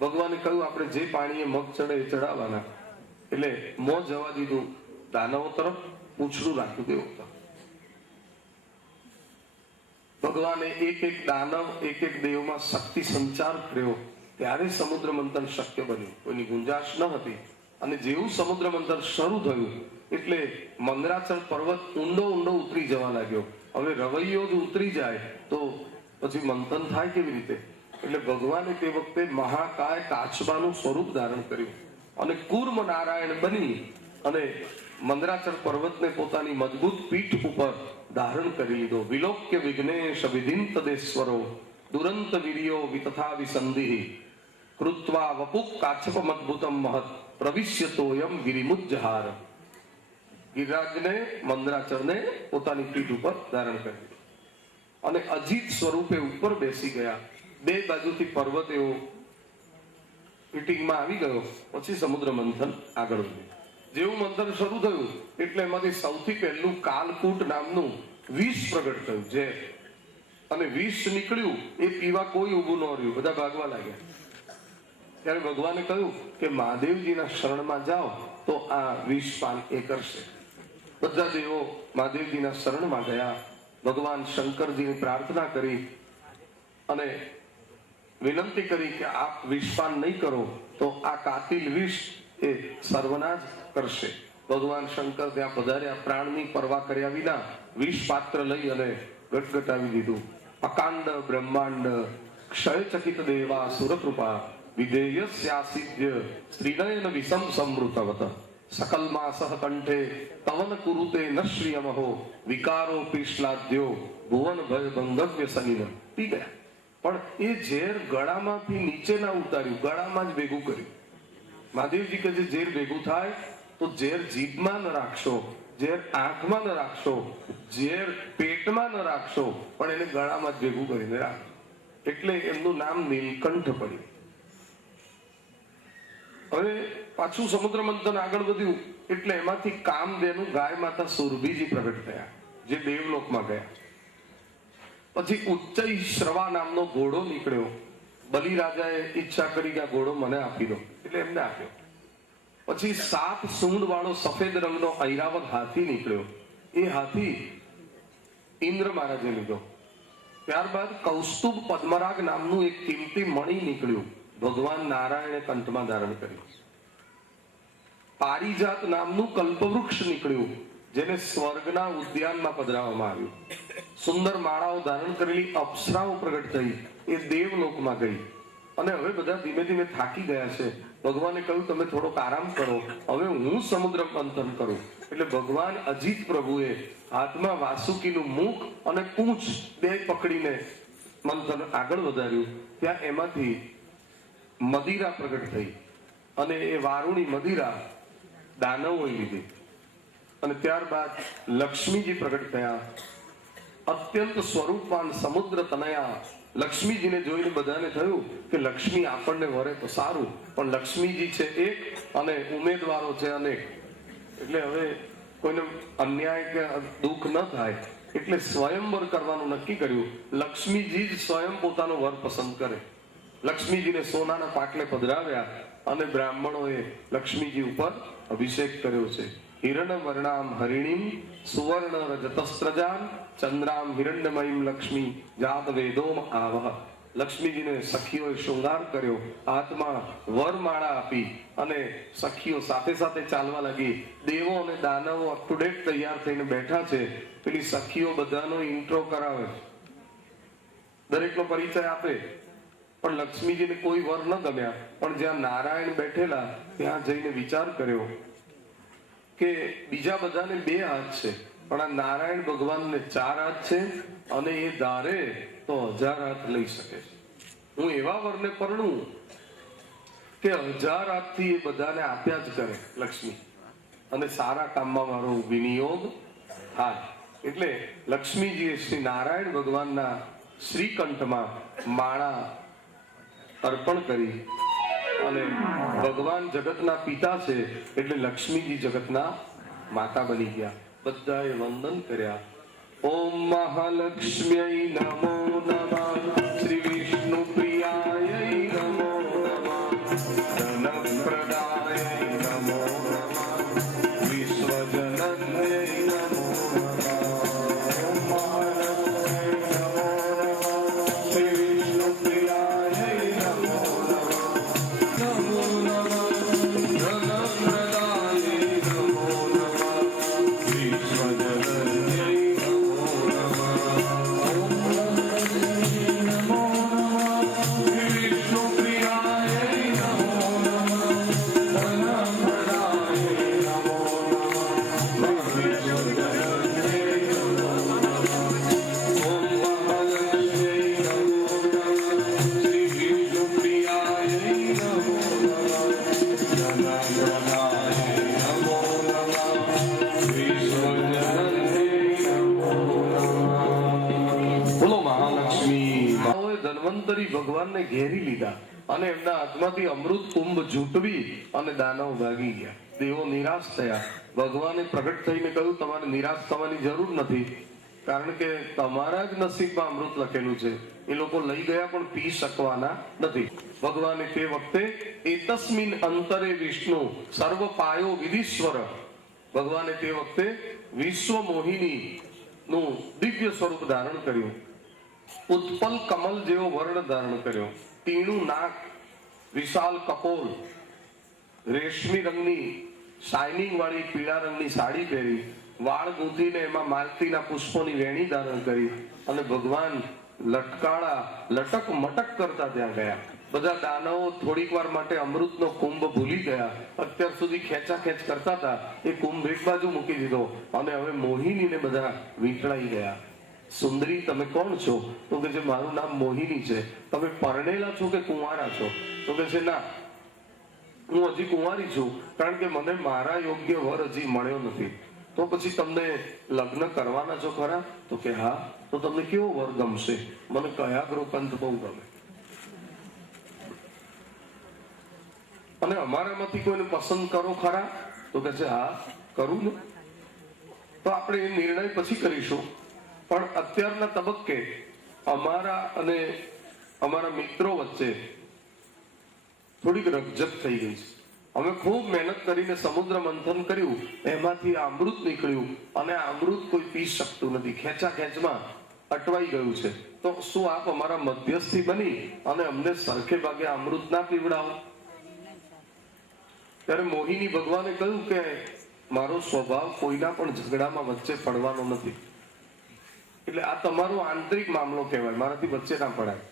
ભગવાને કહ્યું આપણે જે પાણીએ મગ ચડે એ ચડાવવાના. એટલે મોં જવા દીધું દાનવો તરફ, પૂંછડું રાખ્યું દેવો તરફ. ભગવાને એક એક દાનવ, એક એક દેવમાં શક્તિ સંચાર કર્યો, ત્યારે સમુદ્ર મંથન શક્ય બન્યું. કોઈની ગુંજાશ ન હતી. અને જેવું સમુદ્ર મંથન શરૂ થયું એટલે મંદરાચલ પર્વત ઊંડો ઊંડો ઉતરી જવા લાગ્યો. હવે રવૈયો જ ઉતરી જાય તો પછી મંથન થાય કેવી રીતે? એટલે ભગવાને તે વખતે મહાકાય કાચબાનું સ્વરૂપ ધારણ કર્યું અને કૂર્મ નારાયણ બની અને મંદરાચલ પર્વતને પોતાની મજબૂત પીઠ ઉપર ધારણ કરી લીધો. વિલોક્ય વિઘ્નેશ વિધિન તદેશ્વરો દુરંત વીર્યો વિતથા વિસંધિ કૃત્વા વપુક કાછપ મદભુતમ મહત પ્રવિશ્યતોયમ ગિરિમુજ્જહાર. ગિરિરાજને મંદરાચલને પોતાની પીઠ ઉપર ધારણ કરી અને અજીત સ્વરૂપે ઉપર બેસી ગયા. બે બાજુથી પર્વત એવો મીટિંગમાં આવી ગયો. પછી સમુદ્ર મંથન આગળ વધ્યું. જેવું મંથન શરૂ થયું એટલે એમાંથી સૌથી પહેલું કાલકૂટ નામનું વિષ પ્રગટ થયું. જે અને વિષ નીકળ્યું એ પીવા કોઈ ઊભું ન રહ્યું, બધા ભાગવા લાગ્યા. ત્યારે ભગવાને કહ્યું કે મહાદેવજીના શરણમાં જાઓ તો આ વિષ પાન એ કરશે. બધા દેવો મહાદેવજીના શરણમાં ગયા. ભગવાન શંકરજીની પ્રાર્થના કરી અને વિનંતી કરી કે આપ વિષપાન નહીં કરો તો આ કાતિલ વિષ એ સર્વનાશ કરશે. ભગવાન શંકર ત્યાં પધાર્યા. પ્રાણની પરવા કર્યા વિના વિષ પાત્ર લઈ અને ગટગટાવી દીધું. અકાંડ બ્રહ્માંડ ક્ષયચકિત દેવા સુરકૃપા વિધેયસ્યાસિદ્ય સ્ત્રીનયન વિષમ સમૃતવત સકલમાસઃ કંઠે તવન કુરુતે ન શ્રિયમહો વિકારો પીશ્લાદ્યો ભુવન ભય બંધવ્ય સનિન. પી ગયા. પણ એ ઝેર ગળામાંથી નીચે ના ઉતાર્યું, ગળામાં જ ભેગું કર્યું. મહાદેવજી કહે છે ઝેર ભેગું થાય તો ઝેર જીભમાં ન રાખશો, ઝેર આંખમાં ન રાખશો, ઝેર પેટમાં ન રાખશો, પણ એને ગળામાં જ ભેગું કરીને રાખો. એટલે એમનું નામ નીલકંઠ પડ્યું. હવે પાછું સમુદ્ર મંથન આગળ વધ્યું એટલે એમાંથી કામધેનું ગાય માતા સુરભીજી પ્રગટ થયા, જે દેવલોકમાં ગયા. પછી ઉચ્ચય શ્રવા નામનો ઘોડો નીકળ્યો. બલિરાજાએ ઈચ્છા કરી કે આ ઘોડો મને આપી દો, એટલે એમને આપ્યો. પછી 7 સૂંઢ વાળો સફેદ રંગનો ઐરાવત હાથી નીકળ્યો. એ હાથી ઇન્દ્ર મહારાજે લીધો. ત્યારબાદ કૌસ્તુભ પદ્મરાગ નામનું એક કિંમતી મણિ નીકળ્યું. ભગવાન નારાયણે કંઠમાં ધારણ કર્યું. પારિજાત નામનું કલ્પવૃક્ષ નીકળ્યું, જેને સ્વર્ગના ઉદ્યાનમાં પધરાવવામાં આવ્યું. સુંદર માળાઓ ધારણ કરેલી અપ્સરાઓ પ્રગટ થઈ, એ દેવલોકમાં ગઈ. અને હવે બધા ધીમે ધીમે થાકી ગયા છે. ભગવાને કહ્યું તમે થોડોક આરામ કરો, હવે હું સમુદ્ર મંથન કરું. એટલે ભગવાન અજીત પ્રભુએ હાથમાં વાસુકીનું મુખ અને પૂંછ બે પકડીને મંથન આગળ વધાર્યું. ત્યાં એમાંથી મદિરા પ્રગટ થઈ અને એ વારુણી મદિરા દાનવોએ લીધી. અને ત્યારબાદ લક્ષ્મીજી પ્રગટ થયા. અત્યંત સ્વરૂપવાન સમુદ્ર તનયા લક્ષ્મીજીને જોઈને બધાને થયું કે લક્ષ્મી આપણને વરે તો સારું, પણ લક્ષ્મીજી છે એક અને ઉમેદવારો છે અનેક. એટલે હવે કોઈને અન્યાય કે દુઃખ ન થાય એટલે સ્વયંવર કરવાનું નક્કી કર્યું. લક્ષ્મીજી જ સ્વયં પોતાનો વર પસંદ કરે. લક્ષ્મીજીને સોનાના પાટલે પધરાવ્યા અને બ્રાહ્મણોએ લક્ષ્મીજી ઉપર અભિષેક કર્યો છે. હિરણ વર્ણામ હરિણીમ સુવર્ણ રજતસ્ત્રજાન ચંદ્રામ હિરણ્યમયીમ લક્ષ્મી જાત વેદોમ આવહ. લક્ષ્મીજીને સખીઓએ શૃંગાર કર્યો, હાથમાં વરમાળા આપી અને સખીઓ સાથે સાથે ચાલવા લાગી. દેવો અને દાનવો અપ ટુ ડેટ તૈયાર થઈને બેઠા છે. પેલી સખીઓ બધાનો ઇન્ટ્રો કરાવે, દરેકનો પરિચય આપે. પણ લક્ષ્મીજીને કોઈ વર ન ગમ્યા. પણ જ્યાં નારાયણ બેઠેલા ત્યાં જઈને વિચાર કર્યો કે બીજા બધાને 2 હાથ છે, પણ આ નારાયણ ભગવાનને 4 હાથ છે અને એ ધારે તો 1000 હાથ લઈ શકે છે. હું એવા વરને પરણું કે 1000 હાથથી એ બધાને આપ્યા જ કરે લક્ષ્મી, અને સારા કામમાં મારો વિનિયોગ થાય. એટલે લક્ષ્મીજીએ શ્રી નારાયણ ભગવાનના શ્રીકંઠમાં માળા અર્પણ કરી અને ભગવાન જગતના પિતા છે એટલે લક્ષ્મીજી જગતના માતા બની ગયા. બધાએ વંદન કર્યા. ઓમ મહાલક્ષ્મ્યૈ નમો નમઃ, શ્રી વિષ્ણુ પ્રિયાય નમો નમઃ, ધનપ્રદાય નમો નમઃ, વિશ્વજનન્યૈ નમો નમઃ. ઓમ મહાલક્ષ્મ્યૈ નમો નમઃ, શ્રી વિષ્ણુ પ્રિયાય નમો નમઃ, નમો નમઃ, ધનપ્રદાય નમો નમઃ, વિશ્વજનન્યૈ ધન્વંતરી ભગવાનને ઘેરી લીધા અને એમના હાથમાંથી અમૃત કુંભ ઝૂંટવી અને દાનવ ભાગી ગયા. દેવો નિરાશ થયા. ભગવાને પ્રગટ થઈને કહ્યું, તમારે નિરાશ થવાની જરૂર નથી, કારણ કે તમારા જ નસીબમાં અમૃત લખેલું છે. એ લોકો લઈ ગયા પણ પી શકવાના નથી. ભગવાને તે વખતે એતસ્મિન અંતરે વિષ્ણુ સર્વ પાયો વિધિશ્વર, ભગવાને તે વખતે વિશ્વ મોહિની નું દિવ્ય સ્વરૂપ ધારણ કર્યું. ઉત્પલ કમલ જેવો વર્ણ ધારણ કર્યો, તીણું નાક, વિશાલ કપોલ, રેશમી રંગની શાઇનિંગ વાળી પીળા રંગની સાડી પહેરી, વાળ ગૂંથીને એમાં માલતીના પુષ્પોની વેણી ધારણ કરી અને ભગવાન લટકાળા લટક મટક કરતા ત્યાં ગયા. બધા દાનવો થોડીક વાર માટે અમૃતનો કુંભ ભૂલી ગયા. અત્યાર સુધી ખેંચાખેંચ કરતા હતા એ કુંભ એક બાજુ મૂકી દીધો અને હવે મોહિનીને બધા વીંટળાઈ ગયા. સુંદરી, તમે કોણ છો? તો કે છે, મારું નામ મોહિની છે. તમે પરણેલા છો કે કુંવારા છો? તો કે છે, ના, હું હજી કુંવારી છું, કારણ કે મને મારા યોગ્ય વર હજી મળ્યો નથી. તો પછી તમને લગ્ન કરવાના છો ખરા? તો કે હા. તો તમને કેવો વર ગમશે? મને કયા ગૃહપંથ બહુ ગમે, અને અમારામાંથી કોઈને પસંદ કરો ખરા? તો કે છે હા, કરું ને. તો આપણે એ નિર્ણય પછી કરીશું, પણ અત્યારના તબક્કે અમારા અને અમારા મિત્રો વચ્ચે થોડીક રકઝક થઈ ગઈ છે. અમે ખૂબ મહેનત કરીને સમુદ્ર મંથન કર્યું, એમાંથી અમૃત નીકળ્યું અને આ અમૃત કોઈ પી શકતું નથી, ખેંચાખેંચમાં અટવાઈ ગયું છે. તો શું આપ અમારા મધ્યસ્થી બની અને અમને સરખે ભાગે અમૃત ના પીવડાવો? ત્યારે મોહિની ભગવાને કહ્યું કે મારો સ્વભાવ કોઈના પણ ઝઘડામાં વચ્ચે પડવાનો નથી, એટલે આ તમારો આંતરિક મામલો કહેવાય, મારાથી વચ્ચે ના પડાય.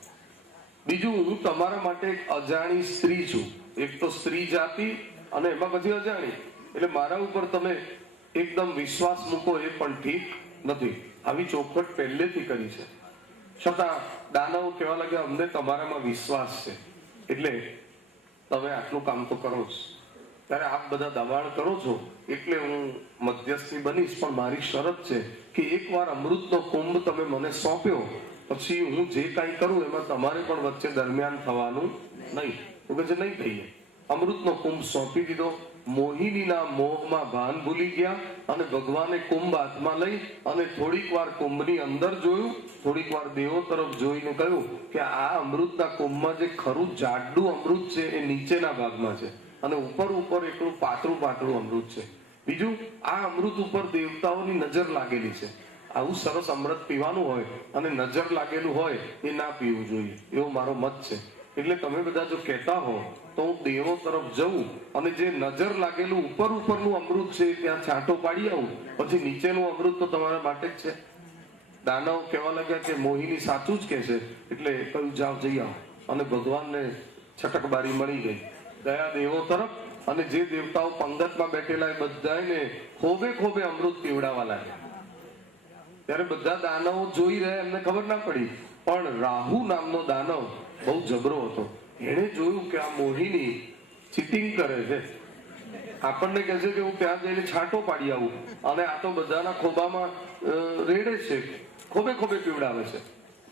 બીજું, હું તમારા માટે એક અજાણી સ્ત્રી છું. એક તો સ્ત્રી જાતિ અને એમાં પછી અજાણી, એટલે મારા ઉપર તમે એકદમ વિશ્વાસ મૂકો એ પણ ઠીક નથી. આવી ચોખવટ પહેલેથી કરી છે. છતાં દાનવો કહેવા લાગ્યા, અમને તમારામાં વિશ્વાસ છે, એટલે તમે આટલું કામ તો કરો જ. ત્યારે આપ બધા દબાણ કરો છો એટલે હું મધ્યસ્થી બનીશ, પણ મારી શરત છે કે એકવાર અમૃતનો કુંભ તમે મને સોંપ્યો પછી હું જે કાંઈ કરું એમાં તમારે પણ વચ્ચે દરમિયાન થવાનું નહીં. તો કે નહીં થઈએ. અમૃતનો કુંભ સોંપી દીધો. મોહિનીના મોહમાં ભાન ભૂલી ગયા અને ભગવાને કુંભ હાથમાં લઈ અને થોડીક વાર કુંભની અંદર જોયું, થોડીક વાર દેવો તરફ જોઈને કહ્યું કે આ અમૃતના કુંભમાં જે ખરું જાડું અમૃત છે એ નીચેના ભાગમાં છે અને ઉપર ઉપર એકલું પાતળું પાતળું અમૃત છે. બીજું, આ અમૃત ઉપર દેવતાઓની નજર લાગેલી છે. આવું સરસ અમૃત પીવાનું હોય અને નજર લાગેલું હોય એ ના પીવું જોઈએ, એવો મારો મત છે. એટલે તમે બધા જો કહેતા હો તો હું દેવો તરફ જઉં અને જે નજર લાગેલું ઉપરનું અમૃત છે ત્યાં છાંટો પાડી આવું, પછી નીચેનું અમૃત તો તમારા માટે જ છે. દાનવ કહેવા લાગ્યા કે મોહિની સાચું જ કહે છે, એટલે કહ્યું જાઓ જઈ આવો. અને ભગવાનને છટકબારી મળી ગઈ, ગયા દેવો તરફ. અને જે દેવતાઓ પંગતમાં બેઠેલા એ બધાને ખોબે ખોબે અમૃત પીવડાવવા લાગ્યા. ત્યારે બધા દાનવો જોઈ રહ્યા, એમને ખબર ના પડી. પણ રાહુ નામનો દાનવ બહુ જબરો હતો. એણે જોયું કે આ મોહિની ચીટિંગ કરે છે, આપણને કહે છે કે હું ત્યાં જઈને છાંટો પાડી આવું, અને આ તો બધાના ખોબામાં રેડે છે, ખોબે ખોબે પીવડાવે છે.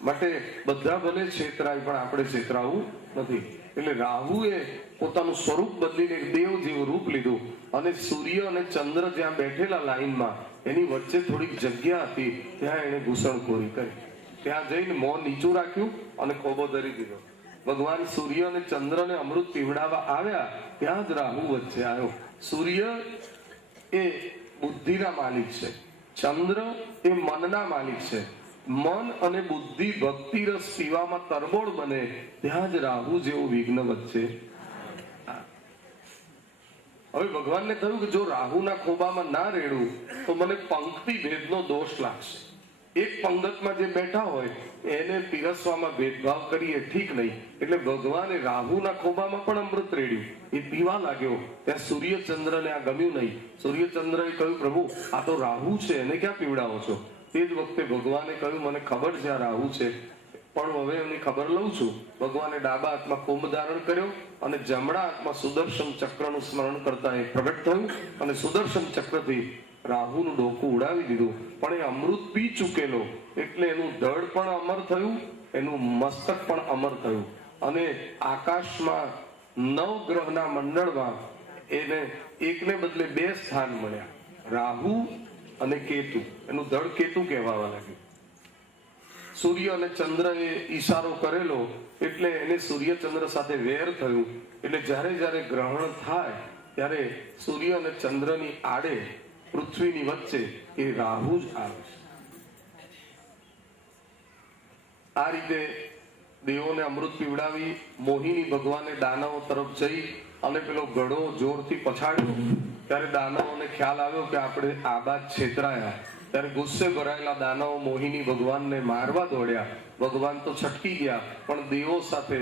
માટે બધા ભલે છેતરાય પણ આપણે છેતરાવું નથી. એટલે રાહુએ પોતાનું સ્વરૂપ બદલીને એક દેવ જેવું રૂપ લીધું અને સૂર્ય અને ચંદ્ર જ્યાં બેઠેલા લાઈનમાં એની વચ્ચે થોડીક જગ્યા હતી, ત્યાં એને ઘૂસણખોરી કરી. ત્યાં જઈને મોં નીચું રાખ્યું અને ખોબો ધરી દીધો. ભગવાન સૂર્ય અને ચંદ્રને અમૃત પીવડાવવા આવ્યા, ત્યાં જ રાહુ વચ્ચે આવ્યો. સૂર્ય એ બુદ્ધિના માલિક છે, ચંદ્ર એ મનના માલિક છે. મન અને બુદ્ધિ ભક્તિ રસ પીવામાં તરબોળ બને, ત્યાં જ રાહુ જેવું વિઘ્ન વચ્ચે. હવે ભગવાનને થયું કે જો રાહુના ખોબામાં ના રેડું તો મને પંક્તિ ભેદનો દોષ લાગશે. એક પંગતમાં જે બેઠા હોય એને પીરસવામાં ભેદભાવ કરીએ ઠીક નહીં. એટલે ભગવાને રાહુના ખોબામાં પણ અમૃત રેડ્યું, એ પીવા લાગ્યો. ત્યાં સૂર્યચંદ્રને આ ગમ્યું નહીં. સૂર્યચંદ્રએ કહ્યું પ્રભુ આ તો રાહુ છે, એને ક્યાં પીવડાવો છો? તે જ વખતે ભગવાને કહ્યું મને ખબર છે આ રાહુ છે, પણ હવે એની ખબર લઉં છું. ભગવાને ડાબા હાથમાં કુંભ ધારણ કર્યો અને જમણા હાથમાં સુદર્શન ચક્રનું સ્મરણ કરતા એ પ્રગટ થયું અને સુદર્શન ચક્રથી રાહુનું ડોકું ઉડાવી દીધું. પણ એ અમૃત પી ચૂકેલો એટલે એનું ધડ પણ અમર થયું, એનું મસ્તક પણ અમર થયું. અને આકાશમાં 9 ગ્રહના મંડળમાં એને એકને બદલે 2 સ્થાન મળ્યા, રાહુ અને કેતુ. એનું ધડ કેતુ કહેવાવા લાગ્યું. સૂર્ય અને ચંદ્રએ ઈશારો કરેલો એટલે એને સૂર્યચંદ્ર સાથે વેર થયું. એટલે જ્યારે જ્યારે ગ્રહણ થાય ત્યારે સૂર્ય અને ચંદ્રની આડે પૃથ્વીની વચ્ચે એ રાહુ જ આવે છે. આ રીતે દેવોને અમૃત પીવડાવી મોહિની ભગવાને દાનવો તરફ જઈ અને પેલો ગળો જોરથી પછાડ્યો. ત્યારે દાનવોને ખ્યાલ આવ્યો કે આપણે આ બાદ છેતરાયા. ત્યારે ગુસ્સે ભરાયેલા દાનવો મોહિની ભગવાનને મારવા દોડ્યા. ભગવાન તો છટકી ગયા, પણ દેવો સાથે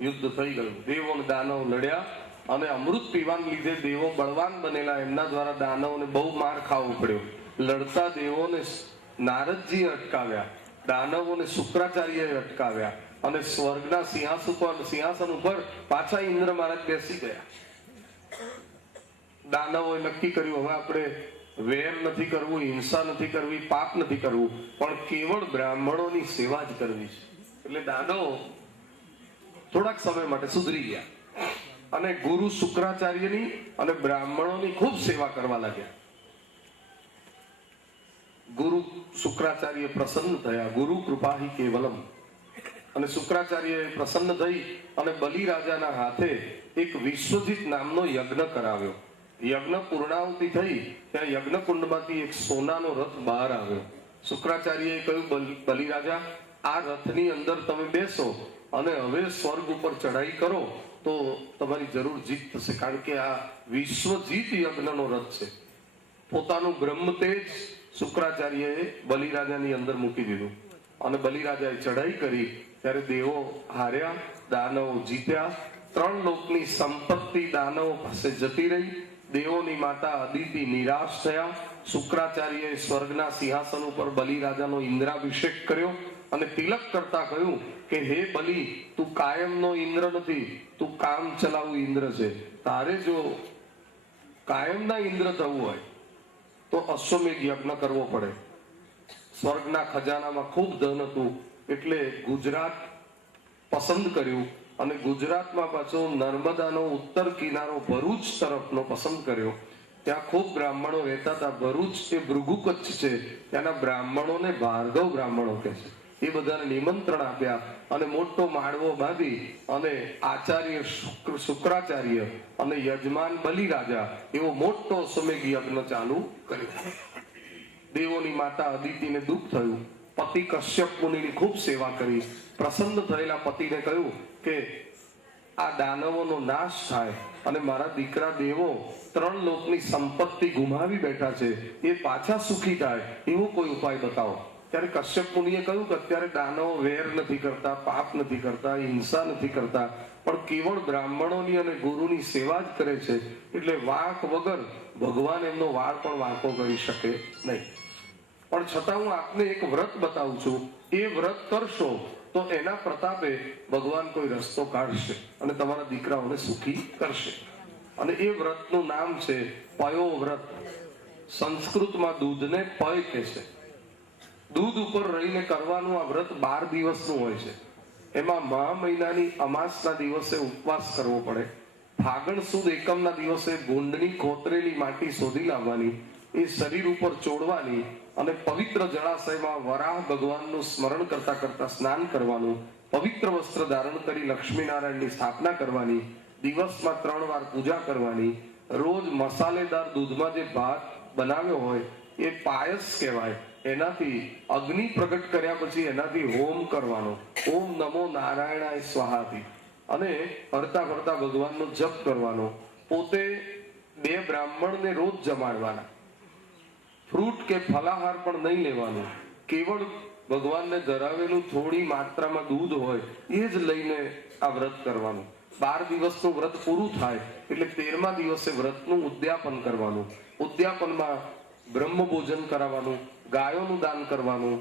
યુદ્ધ થઈ ગયું. દેવો અને દાનવ લડ્યા અને અમૃત પીવાને લીધે દેવો બળવાન બનેલા, એમના દ્વારા દાનવોને બહુ માર ખાવો પડ્યો. લડતા દેવોને નારદજીએ અટકાવ્યા, દાનવોને શુક્રાચાર્યએ અટકાવ્યા અને સ્વર્ગના સિંહાસન ઉપર પાછા ઇન્દ્ર મહારાજ બેસી ગયા. દાનવોએ નક્કી કર્યું હવે આપણે વેર નથી કરવું, હિંસા નથી કરવી, પાપ નથી કરવું, પણ કેવળ બ્રાહ્મણોની સેવા જ કરવી છે. એટલે દાનવો થોડાક સમય માટે સુધરી ગયા અને ગુરુ શુક્રાચાર્યની અને બ્રાહ્મણોની ખૂબ સેવા કરવા લાગ્યા. ગુરુ શુક્રાચાર્ય પ્રસન્ન થયા, ગુરુ કૃપાહી કેવલમ. અને શુક્રાચાર્ય પ્રસન્ન થઈ અને બલિ રાજાના હાથે એક વિશ્વજીત નામનો યજ્ઞ કરાવ્યો. યજ્ઞ પૂર્ણાહુતિ થઈ ત્યાં યજ્ઞ કુંડમાંથી એક સોનાનો રથ બહાર આવ્યો. શુક્રાચાર્યએ કહ્યું બલિ રાજા આ રથની અંદર તમે બેસો અને હવે સ્વર્ગ ઉપર ચઢાઈ કરો તો તમારી જરૂર જીત થશે, કારણ કે આ વિશ્વજીત યજ્ઞનો રથ છે. પોતાનું બ્રહ્મ તેજ શુક્રાચાર્યએ બલિરાજાની અંદર મૂકી દીધું અને બલિરાજાએ ચઢાઈ કરી. ત્યારે દેવો હાર્યા, દાનવો જીત્યા. 3 લોકની સંપત્તિ દાનવો પાસે જતી રહી. દેવોની માતા અદિતિ નિરાશ થયા. શુક્રાચાર્યએ સ્વર્ગના સિંહાસન ઉપર બલિરાજાનો ઇન્દ્રાભિષેક કર્યો અને તિલક કરતા કહ્યું કે હે બલિ, તું કાયમનો ઇન્દ્ર નથી, તું કામ ચલાવું ઇન્દ્ર છે. તારે જો કાયમના ઇન્દ્ર થવું હોય તો અશ્વમેઘ યજ્ઞ કરવો પડે. સ્વર્ગના ખજાનામાં ખૂબ ધન હતું એટલે ગુજરાત પસંદ કર્યું અને ગુજરાતમાં પાછો નર્મદાનો ઉત્તર કિનારો ભરૂચ તરફનો પસંદ કર્યો. ત્યાં ખૂબ બ્રાહ્મણો રહેતા હતા. ભરૂચ એ ભૃગુ કચ્છ છે, ત્યાંના બ્રાહ્મણોને ભાર્ગવ બ્રાહ્મણો કહે છે. એ બધાને નિમંત્રણ આપ્યા અને મોટો માળવો બાંધી અને આચાર્ય શુક્રાચાર્ય અને યજમાન બલિરાજા એવો મોટો અશ્વમેઘ યજ્ઞ ચાલુ કર્યો. દેવોની માતા અદિતિને દુઃખ થયું. પતિ કશ્યપ મુનિની ખૂબ સેવા કરી. પ્રસન્ન થયેલા પતિને કહ્યું કે આ દાનવોનો નાશ થાય અને મારા દીકરા દેવો 3 લોકની સંપત્તિ ગુમાવી બેઠા છે, એ પાછા સુખી થાય એવો કોઈ ઉપાય બતાવો. ત્યારે કશ્યપ મુનિએ કહ્યું કે અત્યારે દાનવો વેર નથી કરતા, પાપ નથી કરતા, હિંસા નથી કરતા, પણ કેવળ બ્રાહ્મણોની અને ગુરુની સેવા જ કરે છે. એટલે વાંક વગર ભગવાન એમનો વાળ પણ વાંકો કરી શકે નહીં. પણ છતાં હું આપને એક વ્રત બતાવું છું. એ વ્રત કરશો તો એના પ્રતાપે ભગવાન કોઈ રસ્તો કાઢશે અને તમારા દીકરાઓને સુખી કરશે. અને એ વ્રતનું નામ છે પયો વ્રત. સંસ્કૃતમાં દૂધને પય કહે છે. દૂધ ઉપર રહીને કરવાનું આ વ્રત 12 દિવસનું હોય છે. એમાં મહા મહિનાની અમાસના દિવસે ઉપવાસ કરવો પડે. ફાગણ સુદ એકમના દિવસે ગુંડની કોતરેલી માટી શોધી લાવવાની, એ શરીર ઉપર ચોડવાની અને પવિત્ર જળાશયમાં વરાહ ભગવાનનું સ્મરણ કરતા કરતા સ્નાન કરવાનું. પવિત્ર વસ્ત્ર ધારણ કરી લક્ષ્મીનારાયણની સ્થાપના કરવાની. દિવસમાં 3 વાર પૂજા કરવાની. રોજ મસાલેદાર દૂધમાં જે ભાત બનાવ્યો હોય એ પાયસ કહેવાય. એનાથી અગ્નિ પ્રગટ કર્યા પછી એનાથી હોમ કરવાનો, ઓમ નમો નારાયણાય સ્વાહાથી, અને હરતા ફરતા ભગવાનનો જપ કરવાનો. પોતે 2 બ્રાહ્મણને રોજ જમાડવાના. ફ્રૂટ કે ફલાહાર પણ નહીં લેવાનું. કેવળ ભગવાનને ધરાવેલું થોડી માત્રામાં દૂધ હોય એ જ લઈને આ વ્રત કરવાનું. 12 દિવસનું વ્રત પૂરું થાય એટલે 13મા દિવસે વ્રતનું ઉદ્યાપન કરવાનું. ઉદ્યાપનમાં બ્રહ્મ ભોજન કરાવવાનું, ગાયોનું દાન કરવાનું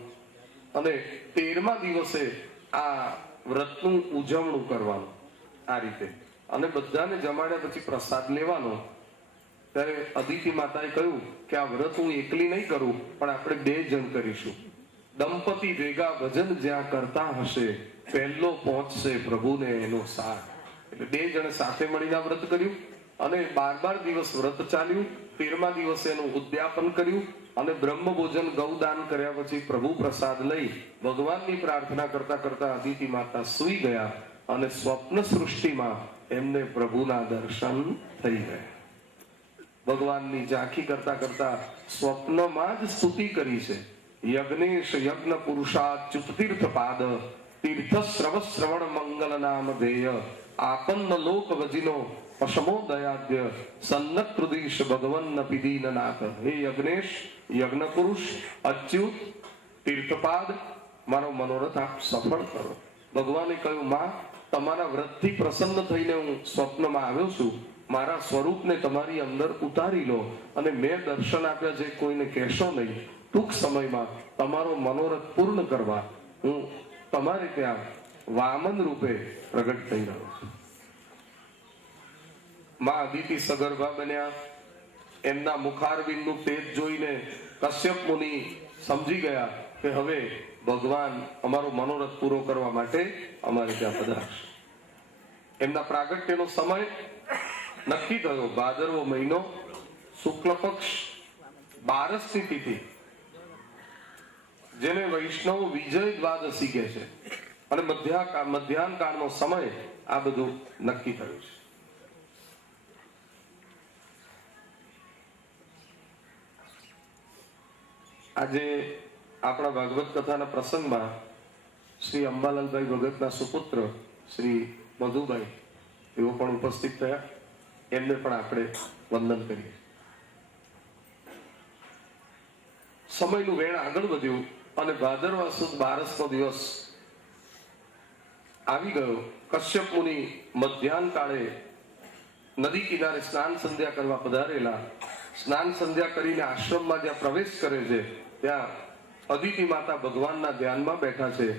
અને 13મા દિવસે આ વ્રતનું ઉજવણું કરવાનું. આ રીતે અને બધાને જમાડ્યા પછી પ્રસાદ લેવાનો. ત્યારે અદિતિ માતાએ કહ્યું કે આ વ્રત હું એકલી નહીં કરું, પણ આપણે 2 જણ કરીશું. દંપતી ભેગા ભજન જ્યાં કરતા હશે, પહેલો પહોંચશે પ્રભુને એનો સાથ. એટલે 2 જણે સાથે મળીને વ્રત કર્યું અને 12 દિવસ વ્રત ચાલ્યું. 13મા દિવસે એનું ઉદ્યાપન કર્યું અને બ્રહ્મ ભોજન ગૌદાન કર્યા પછી પ્રભુ પ્રસાદ લઈ ભગવાનની પ્રાર્થના કરતા કરતા અદિતિ માતા સૂઈ ગયા અને સ્વપ્ન સૃષ્ટિમાં એમને પ્રભુના દર્શન થઈ ગયા. ભગવાનની ઝાંખી કરતા કરતા સ્વપ્નમાં જ સ્તુતિ કરી છે. યજ્ઞેશ યજ્ઞ પુરુષાચ્યુત તીર્થ પાદ, તીર્થ શ્રવ શ્રવણ મંગલ નામ ધેય, આપન્ન લોક વજીનો પશમો દયાદ્ય, સન્નત હૃદીશ ભગવન પીદીનનાથ. હે યજ્ઞેશ, યજ્ઞ પુરુષ, અચ્યુત, તીર્થપાદ, મારો મનોરથ આપ સફળ કરો. ભગવાને કહ્યું, માં, તમારા વ્રતથી પ્રસન્ન થઈને હું સ્વપ્નમાં આવ્યો છું. મારા સ્વરૂપને તમારી અંદર ઉતારી લો અને મેં દર્શન આપ્યા છે કોઈને કહેશો નહીં. ટૂંક સમયમાં તમારો મનોરથ પૂર્ણ કરવા હું તમારે ત્યાં વામન રૂપે પ્રગટ થઈ રહ્યો છું. માં અદિતિ સગર્ભા બન્યા. એમના મુખારવિંદનું તેજ જોઈને કશ્યપ મુનિ સમજી ગયા કે હવે ભગવાન અમારો મનોરથ પૂરો કરવા માટે અમારે ત્યાં પધારશે. એમના પ્રાગટ્યનો સમય નક્કી થયો. ભાદરવો મહિનો, શુક્લ પક્ષ, 12મી તિથિ, જેને વૈષ્ણવ વિજય દ્વાદશી કહે છે. અને મધ્યાહન કાળનો સમય આ બધું નક્કી થયું છે. આજે આપણા ભાગવત કથાના પ્રસંગમાં શ્રી અંબાલાલભાઈ ભગતના સુપુત્ર શ્રી મધુભાઈ એવો પણ ઉપસ્થિત થયા. એમને પણ આપણે વંદન કરીએ. સમયનું વેણ આગળ વધ્યું અને ભાદરવા સુદ 12નો દિવસ આવી ગયો. કશ્યપ મુનિ મધ્યાહન કાળે નદી કિનારે સ્નાન સંધ્યા કરવા પધારેલા. સ્નાન સંધ્યા કરીને આશ્રમમાં જ્યાં પ્રવેશ કરે છે ત્યાં અદિતિ માતા ભગવાનના ધ્યાનમાં બેઠા છે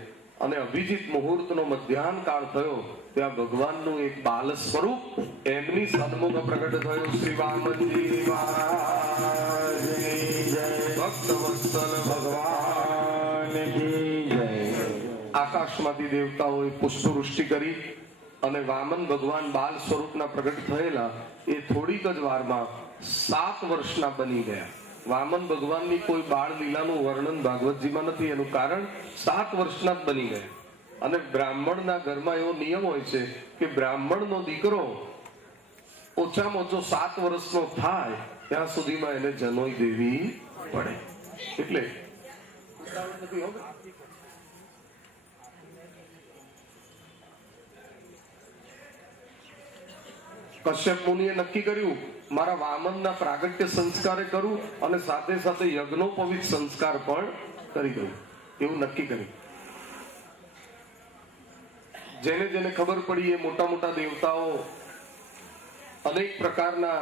અને અભિજીત મુહૂર્તનો મધ્યાહન કાળ થયો. ત્યાં ભગવાનનું એક બાલ સ્વરૂપ એમની સન્મુખ પ્રગટ થયું. શ્રી વામનજી મહારાજની જય. ભક્તવત્સલ ભગવાન કી જય. આકાશમાંથી દેવતાઓએ પુષ્પવૃષ્ટિ કરી અને વામન ભગવાન બાલ સ્વરૂપના પ્રગટ થયેલા એ થોડીક જ વારમાં 7 વર્ષના બની ગયા. વામન ભગવાનની કોઈ બાળ લીલાનું વર્ણન ભાગવતજીમાં નથી. એનું કારણ 7 વર્ષના જ બની ગયા. અને બ્રાહ્મણના ઘરમાં એવો નિયમ હોય છે કે બ્રાહ્મણનો દીકરો ઓછામાં ઓછો 7 વર્ષનો થાય ત્યાં સુધીમાં એને જનોઈ દેવી પડે. એટલે કશ્યપ મુનિએ નક્કી કર્યું મારા વામનના પ્રાગટ્ય સંસ્કારે કરું અને સાથે સાથે યજ્ઞોપવિત સંસ્કાર પણ કરી દઉં, એવું નક્કી કર્યું. જેને જેને ખબર પડી એ મોટા મોટા દેવતાઓ અનેક પ્રકારના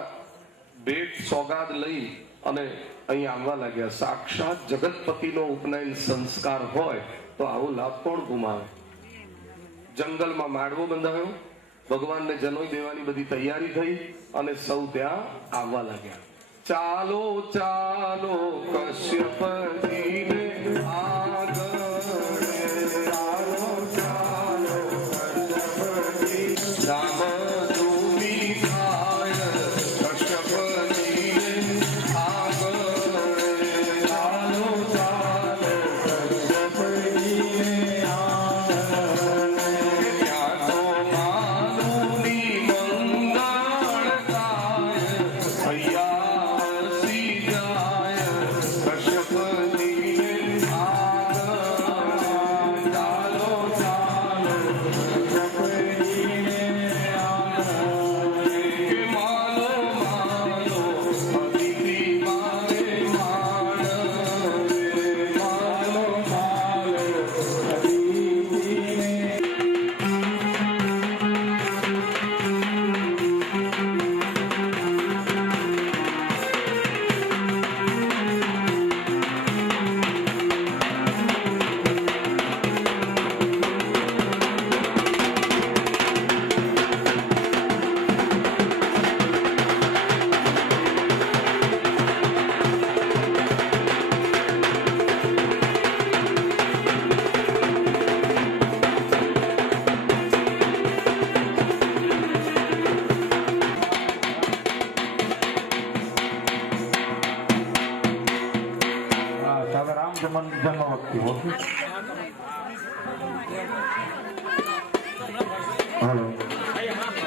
ભેટ સોગાદ લઈ અને અહીં આવવા લાગ્યા. સાક્ષાત જગતપતિનો ઉપનયન સંસ્કાર હોય તો આવો લાભ કોણ ગુમાવે? જંગલમાં માળવો બંધાયો, ભગવાનને જનોઈ દેવાની બધી તૈયારી થઈ અને સૌ ત્યાં આવવા લાગ્યા. ચાલો ચાલો કશ્યપજીને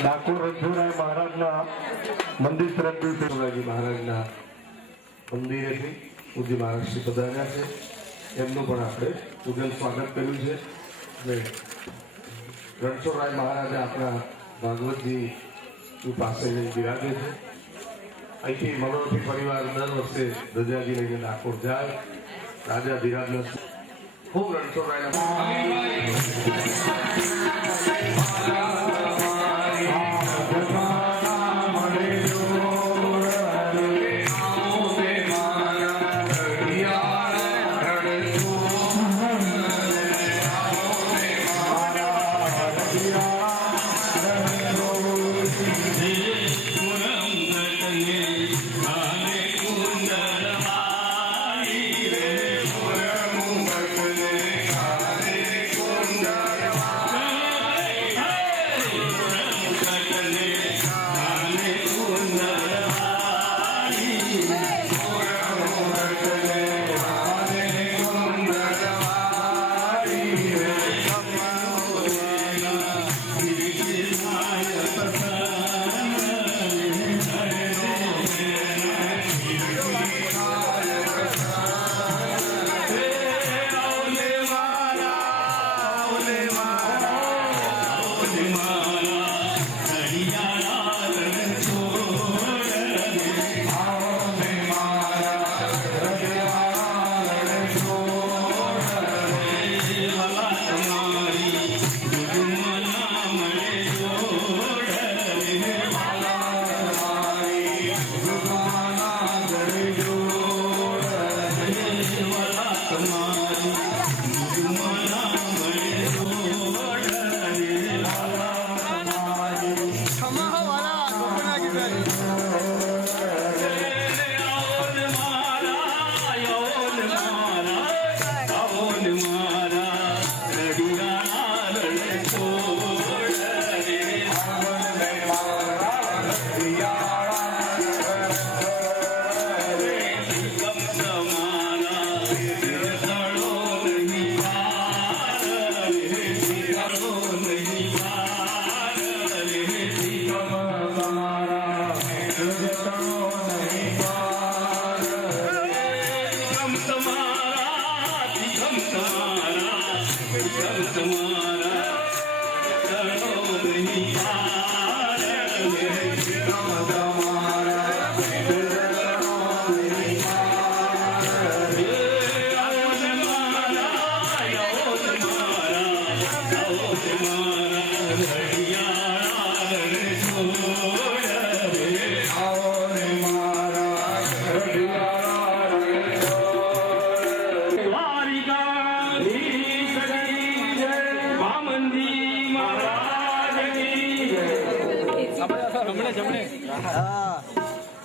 ડાકોર રણછોડરાય મહારાજના મંદિર તરફથી શિવરાજી મહારાજના મંદિરેથી પૂજ્ય મહારાજ શ્રી પધાર્યા છે. એમનું પણ આપણે પૂજન સ્વાગત કર્યું છે. અને રણછોડરાય મહારાજે આપણા ભાગવતજી પાસે બિરાજે છે. અહીંથી મનોરથી પરિવાર દર વર્ષે ધજાજી લઈને ડાકોર જાય. રાજા ધીરાજના ખૂબ રણછોડરાયના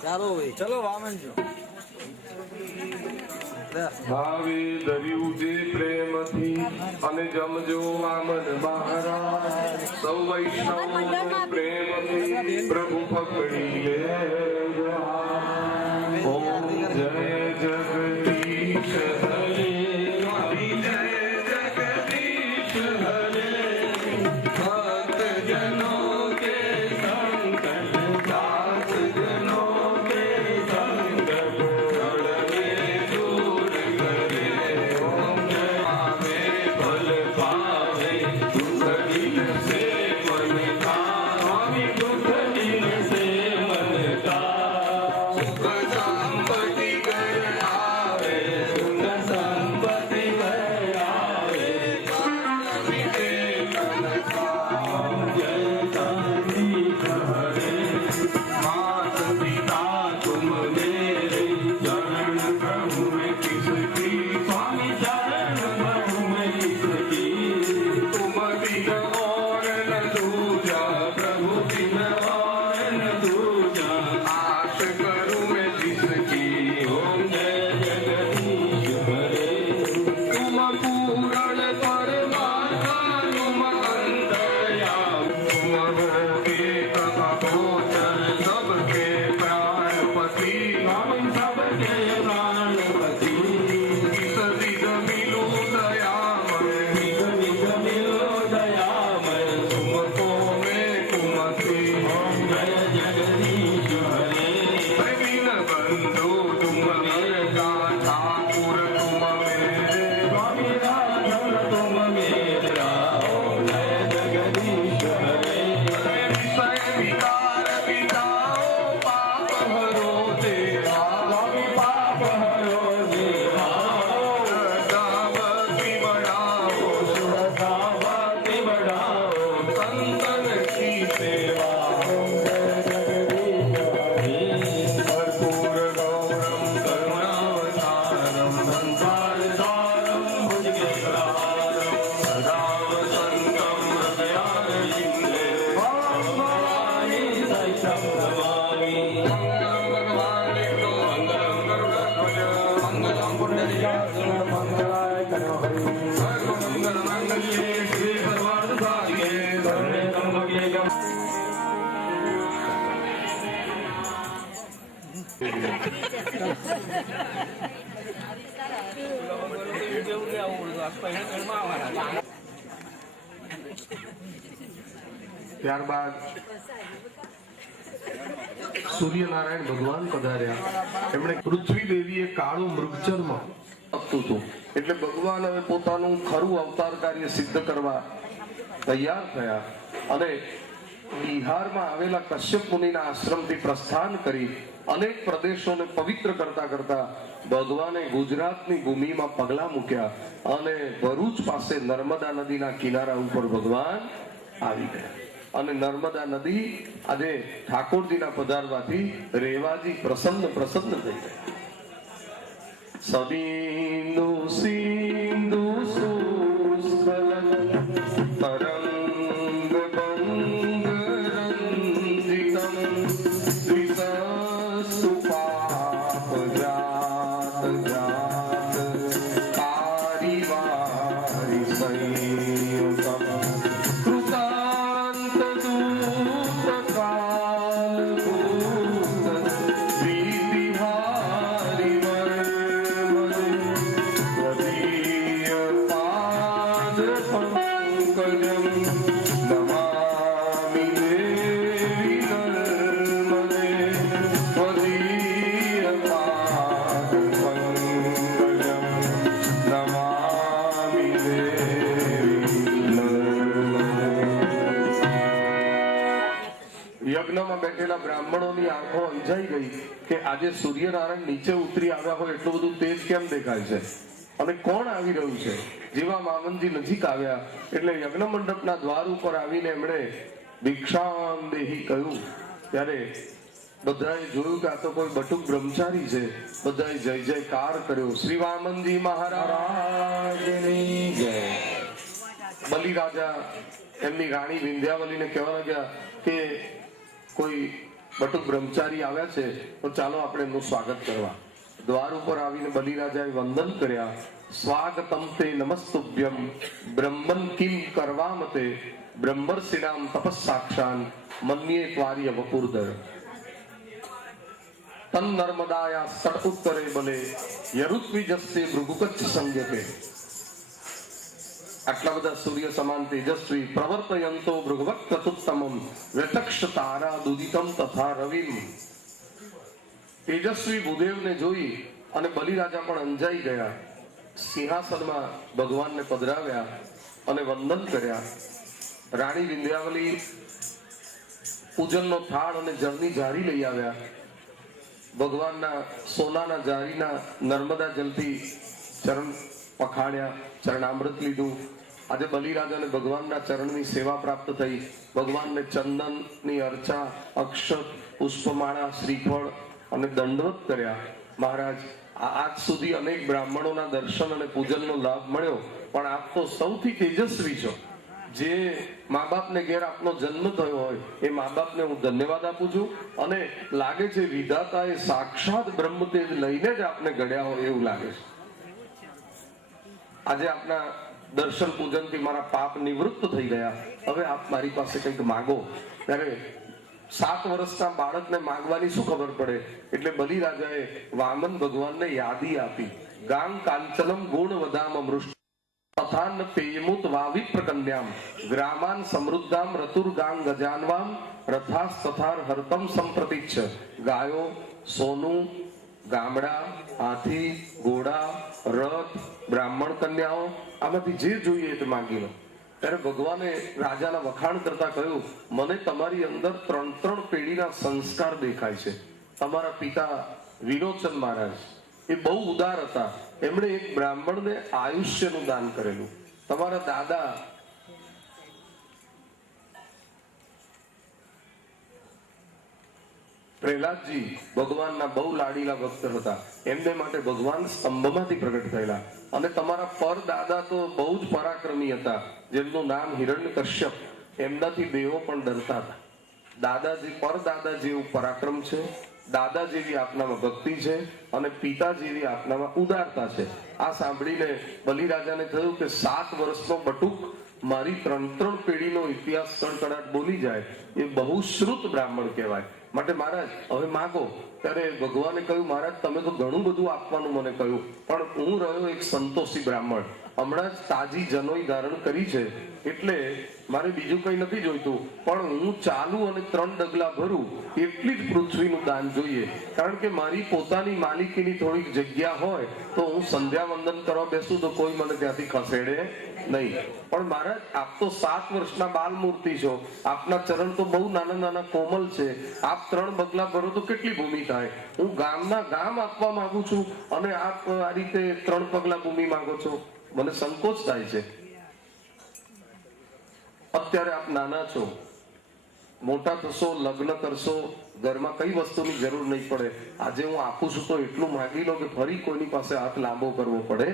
ચાલો ભાઈ ચલો વામનજો ભાવે ધર્યું જે પ્રેમથી અને જમજો વામન મહારાજ સૌ વૈષ્ણવ પ્રેમથી પ્રભુ પકડી લે ઓમ જય જગદીશ હરે જય જગદીશ હરે ભક્તજનો કે સંકટ દાસજનો કે સંકટ જળને દૂર કરે ઓમ જય આવે ફલ પાવે દુઃખ દિન સે મન કા સ્વામી દુઃખ દિન સે મન કા સુખ સંપત્તિ ઘર આવે સુખ સંપત્તિ ઘર આવે વિદે મન કા જય શાંતિ હરે मात पिता तुम मेरे चरण प्रभु में किसकी स्वामी चरण प्रभु में किसकी तुम बिन और न दूजा प्रभु बिन और न दूजा आश करूं मैं जिसकी ओम जय जगदीश हरे तुम पूर्ण परमात्मा तुम अंतर्यामी तुम हो एक अगोचर सबके प्राणपति स्वामी सबके प्राणपति किस विध मिलो दयामय किस विध मिलो दयामय तुमको मैं तुमसे ओम जय जगदीश हरे बिन बंधु तुम मेरे का ठाकुर तुम मेरे स्वामी राधव तुम मेरा ओम जय जगदीश हरे विषय विकार विदाओ पाप हरो देवा स्वामी पाप हरो देवा श्रद्धावती बढ़ाओ श्रद्धावती बढ़ाओ संतन की सेवा ओम जय जगदीश हरे कर्पूर गौरम करुणावतारम संसार सारम भुजगेन्द्रहारम सदा वसन्तं हृदयारविन्दे भगवानि सहितं नमामि मङ्गलं भगवानितो मङ्गलं गरुडध्वज मङ्गलं पुण्डरीकाक्ष मङ्गलाय कनोहरि सर्वमङ्गलमाङ्गल्ये श्री सर्वार्थसाधिके शरण्ये त्र्यम्बके ત્યારબાદ સૂર્યનારાયણ ભગવાન પધાર્યા એમણે પૃથ્વી દેવીએ કાળું મૃગચર્મ આપતું હતું એટલે ભગવાન હવે પોતાનું ખરું અવતાર કાર્ય સિદ્ધ કરવા તૈયાર થયા અને બિહારમાં આવેલા કશ્યપ મુનિના આશ્રમથી પ્રસ્થાન કરી અનેક પ્રદેશોને પવિત્ર કરતા કરતા ભગવાને ગુજરાતની ભૂમિમાં પગલા મૂક્યા અને ભરૂચ પાસે નર્મદા નદીના કિનારા ઉપર ભગવાન આવી ગયા અને નર્મદા નદી આજે ઠાકોરજીના પધારવાથી રેવાજી પ્રસન્ન થઈ ગયા સબીનો સિંધુ સુસ્ખલન તરંગ ભંગ રંજિતમ દ્વિસસ્તુ પાપ જાત જાત તારી વારી સંયુતમ કૃતાંત દૂત કાલ ભૂત વિધિહારી વર્મદે ત્વદીય પાદ પંકજમ નમામિ દેવી નર્મદે ત્વદીય પાદ પંકજમ નમામિ દેવી નર્મદે યજ્ઞમાં બેઠેલા બ્રાહ્મણોની આંખો અંજાઈ ગઈ કે આજે સૂર્યનારાયણ નીચે ઉતરી આવ્યા હોય એટલું બધું તેજ કેમ દેખાય છે અને કોણ આવી રહ્યું છે જેવા મામનજી નજીક આવ્યા એટલે યજ્ઞ મંડપના દ્વાર ઉપર આવીને એમણે ભિક્ષામ દેહી કહ્યું ત્યારે બધાએ જોયું કે આ તો કોઈ બટુક બ્રહ્મચારી છે બધાએ જય જયકાર કર્યો શ્રી વામનજી મહારાજની જય બલિરાજા એમની રાણી વિંધ્યાવલીને કહેવા લાગ્યા કે કોઈ બટુક બ્રહ્મચારી આવ્યા છે, તો ચાલો આપણે એમનું સ્વાગત કરવા. દ્વાર ઉપર આવીને બલિરાજાએ વંદન કર્યા. સ્વાગતમ તે નમસ્તુભ્યમ બ્રહ્મન કિમ કરવામતે બ્રહ્મર્ષિણામ તપસ્સાક્ષાન મન્યે ત્વાર્ય વપુર્ધર તન નર્મદાયા સટ ઉત્તરે બલે યરુત્વિજસ્તે ભૃગુકચ્છ સંજ્ઞકે. આટલા બધા સૂર્ય સમાન તેજસ્વી પ્રવર્તયંતો ભૃગવત ચતુત્તમમ વ્યતક્ષ તારા દુદિતમ તથા રવિમ. તેજસ્વી ભૂદેવને જોઈ અને બલિરાજા પણ અંજાઈ ગયા. સિંહાસનમાં ભગવાનને પધરાવ્યા અને વંદન કર્યા. રાણી વિંધ્યાવલી પૂજનનો થાળ અને જળની જારી લઈ આવ્યા. ભગવાનના સોનાના જારીના નર્મદા જલથી ચરણ પખાડ્યા, ચરણામૃત લીધું. આજે બલિરાજાને ભગવાનના ચરણની સેવા પ્રાપ્ત થઈ. ભગવાનને ચંદનની અર્ચા, અક્ષત, પુષ્પમાળા, શ્રીફળ અને દંડવત કર્યા. મહારાજ, આજ સુધી અનેક બ્રાહ્મણોના દર્શન અને પૂજનનો લાભ મળ્યો, પણ આપ તો સૌથી તેજસ્વી છો. જે મા બાપને ઘેર આપનો જન્મ થયો હોય એ મા બાપને હું ધન્યવાદ આપું છું. અને લાગે છે વિધાતાએ સાક્ષાત બ્રહ્મતેજ લઈને જ આપને ઘડ્યા હોય એવું લાગે છે. આજે આપના દર્શન પૂજનથી મારા પાપ નિવૃત્ત થઈ ગયા. હવે આપ મારી પાસે કંઈક માગો. ત્યારે 7 વર્ષના બાળકને માગવાની શું ખબર પડે, એટલે બલિરાજાએ વામન ભગવાનને યાદી આપી. ગાંગ કાંચનમ ગુણ વદામ અમૃષ્ટ તથાન પેયમુત વાવિ પ્રકન્યામ ગ્રામાન સમૃદ્ધામ રતુર્ગાંગ ગજાનવામ રથાસ તથાર હરતમ સંપ્રતિચ્છ. ગાયો, સોનું, ગામડા, હાથી, ઘોડા, રથ, બ્રાહ્મણ કન્યાઓ, આમાંથી જે જોઈએ તે માંગી લો. ત્યારે ભગવાને રાજાના વખાણ કરતા કહ્યું, મને તમારી અંદર 3 પેઢીના સંસ્કાર દેખાય છે. તમારા પિતા વિરોચન મહારાજ એ બહુ ઉદાર હતા. એમણે એક બ્રાહ્મણને આયુષ્યનું દાન કરેલું. તમારા દાદા પ્રહલાદજી ભગવાનના બહુ લાડીલા ભક્ત હતા. એમને માટે ભગવાન સ્તંભમાંથી પ્રગટ થયેલા. અને તમારા પરદાદા તો બહુ જ પરાક્રમી હતા, જેમનું નામ હિરણ્યકશ્યપ. એમનાથી દેવો પણ ડરતા હતા. દાદાજી પરદાદા જેવું પરાક્રમ છે, દાદા જેવી આપનામાં ભક્તિ છે, અને પિતા જેવી આપનામાં ઉદારતા છે. આ સાંભળીને બલિરાજાને થયું કે 7 વર્ષનો બટુક મારી 3 પેઢીનો ઇતિહાસ કડકડાટ બોલી જાય એ બહુ શ્રુત બ્રાહ્મણ કહેવાય. માટે મહારાજ હવે માગો. ત્યારે ભગવાને કહ્યું, મહારાજ તમે તો ઘણું બધું આપવાનું મને કહ્યું, પણ હું રહ્યો એક સંતોષી બ્રાહ્મણ. હમણાં જ તાજી જનોઈ ધારણ કરી છે, એટલે મારે બીજું કઈ નથી જોઈતું. પણ હું ચાલુ અને 3 ડગલા ભરું એટલી જ પૃથ્વીનું દાન જોઈએ. કારણ કે મારી પોતાની માલિકીની થોડીક જગ્યા હોય તો હું સંધ્યા વંદન કરવા બેસું તો કોઈ મને ત્યાંથી ખસેડે નહીં. પણ મહારાજ આપ તો 7 વર્ષના બાલ મૂર્તિ છો, આપના ચરણ તો બહુ નાના નાના કોમલ છે. આપ 3 ડગલા ભરો તો કેટલી ભૂમિ થાય. હું ગામના ગામ આપવા માંગુ છું અને આપ આ રીતે 3 પગલા ભૂમિ માંગો છો. મને સંકોચ થાય છે. અત્યારે આપ નાના છો, મોટા થશો, લગ્ન કરશો, ઘરમાં કઈ વસ્તુની જરૂર નહીં પડે. આજે હું આપું છું તો એટલું માંગી લો કે ફરી કોઈની પાસે હાથ લાંબો કરવો પડે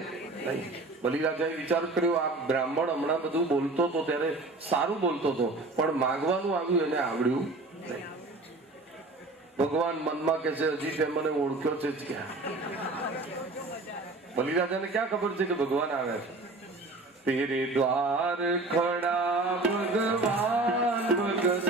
નહીં. બલિરાજાએ વિચાર કર્યો, આ બ્રાહ્મણ હમણાં બધું બોલતો હતો ત્યારે સારું બોલતો હતો, પણ માગવાનું આવ્યું એને આવડ્યું નહીં. ભગવાન મનમાં કે છે, હજી તે મને ઓળખ્યો છે જ ક્યાં? બલિરાજાને ક્યાં ખબર છે કે ભગવાન આવે છે? તેરે દ્વાર ખડા ભગવાન ભગત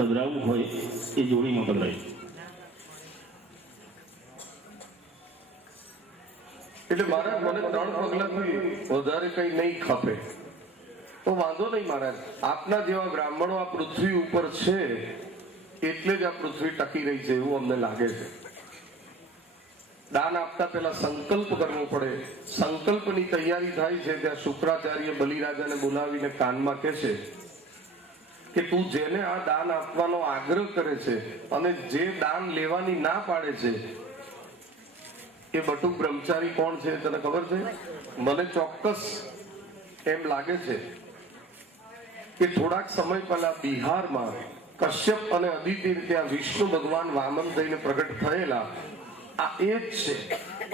પધરાવવું હોય એ જોડીમાં પધરાય. એટલે મહારાજ મને 3 પગલાથી વધારે કઈ નહીં ખપે તો વાંધો નહીં મહારાજ, આપના જેવા બ્રાહ્મણો આ પૃથ્વી ઉપર છે એટલે જ આ પૃથ્વી ટકી રહી છે એવું અમને લાગે છે. દાન આપતા પહેલા સંકલ્પ કરવો પડે. સંકલ્પની તૈયારી થાય છે ત્યાં શુક્રાચાર્ય બલિરાજાને બોલાવીને કાનમાં કહે છે કે તું જેને આ દાન આપવાનો આગ્રહ કરે છે અને જે દાન લેવાની ના પાડે છે એ બટુક બ્રહ્મચારી કોણ છે તને ખબર છે? મને ચોક્કસ એમ લાગે છે કે થોડાક સમય પહેલા બિહારમાં કશ્યપ અને અદિતિ ત્યાં વિષ્ણુ ભગવાન વામન થઈને પ્રગટ થયેલા આ એ જ છે.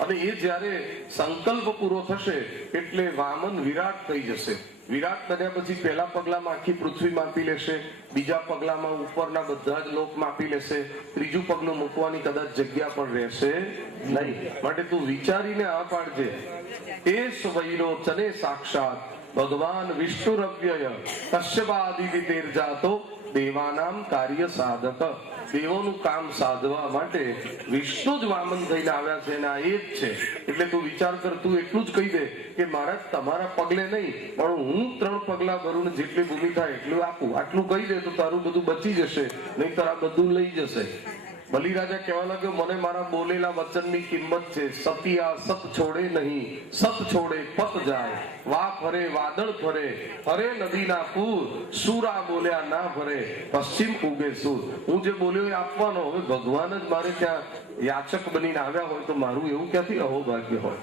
અને એ જ્યારે સંકલ્પ પૂરો થશે એટલે વામન વિરાટ થઈ જશે. વિરાટ બન્યા પછી પહેલા પગલામાં આખી પૃથ્વી માપી લેશે, બીજા પગલામાં ઉપરના બધા જ લોક માપી લેશે, ત્રીજું પગલું મૂકવાની કદાચ જગ્યા પણ રહેશે નહીં. માટે તું વિચારીને આ પાડજે. એ સ્વૈરોચને સાક્ષાત ભગવાન વિષ્ણુરવ્યય કશ્યપાદિતિ તેરજાતો દેવાનામ કાર્ય સાધક. દેવોનું કામ સાધવા માટે વિષ્ણુ જ વામન થઈને આવ્યા છે અને આ એ જ છે. એટલે તું વિચાર કર, તું એટલું જ કહી દે કે મહારાજ તમારા પગલે નહીં પણ હું 3 પગલા ભરું ને જેટલી ભૂમિ થાય એટલું આપું. આટલું કહી દે તો તારું બધું બચી જશે, નહીં તારા બધું લઈ જશે. બલિરાજા કહેવા લાગ્યો મને મારા બોલેલા વચનની કિંમત છે. સતિયા સત છોડે નહીં, સત છોડે પત જાય. વા ફરે વાદળ ફરે, ફરે નદીના પૂર. સુરા બોલ્યા ના ફરે, પશ્ચિમ ઉગે સૂર. હું જે બોલ્યો એ આપવાનો. હવે ભગવાન જ મારે ત્યાં યાચક બનીને આવ્યા હોય તો મારું એવું ક્યાંથી અહોભાગ્ય હોય?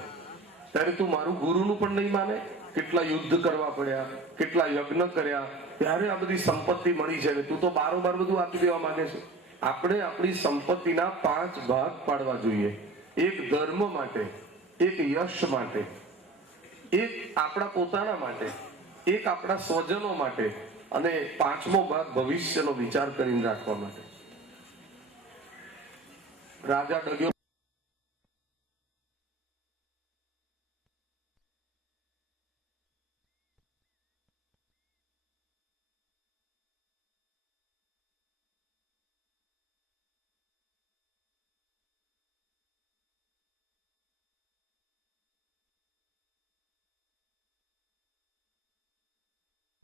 ત્યારે તું મારું ગુરુનું પણ નહીં માને? કેટલા યુદ્ધ કરવા પડ્યા, કેટલા યજ્ઞ કર્યા, ત્યારે આ બધી સંપત્તિ મળી છે. તું તો બારોબાર બધું આપી દેવા માંગે છે. આપણે આપણી સંપત્તિના 5 ભાગ પાડવા જોઈએ. એક ધર્મ માટે, એક યશ માટે, એક આપણા પોતાના માટે, એક આપણા સ્વજનો માટે અને 5મો ભાગ ભવિષ્યનો વિચાર કરીને રાખવા માટે. રાજા ડગ્યો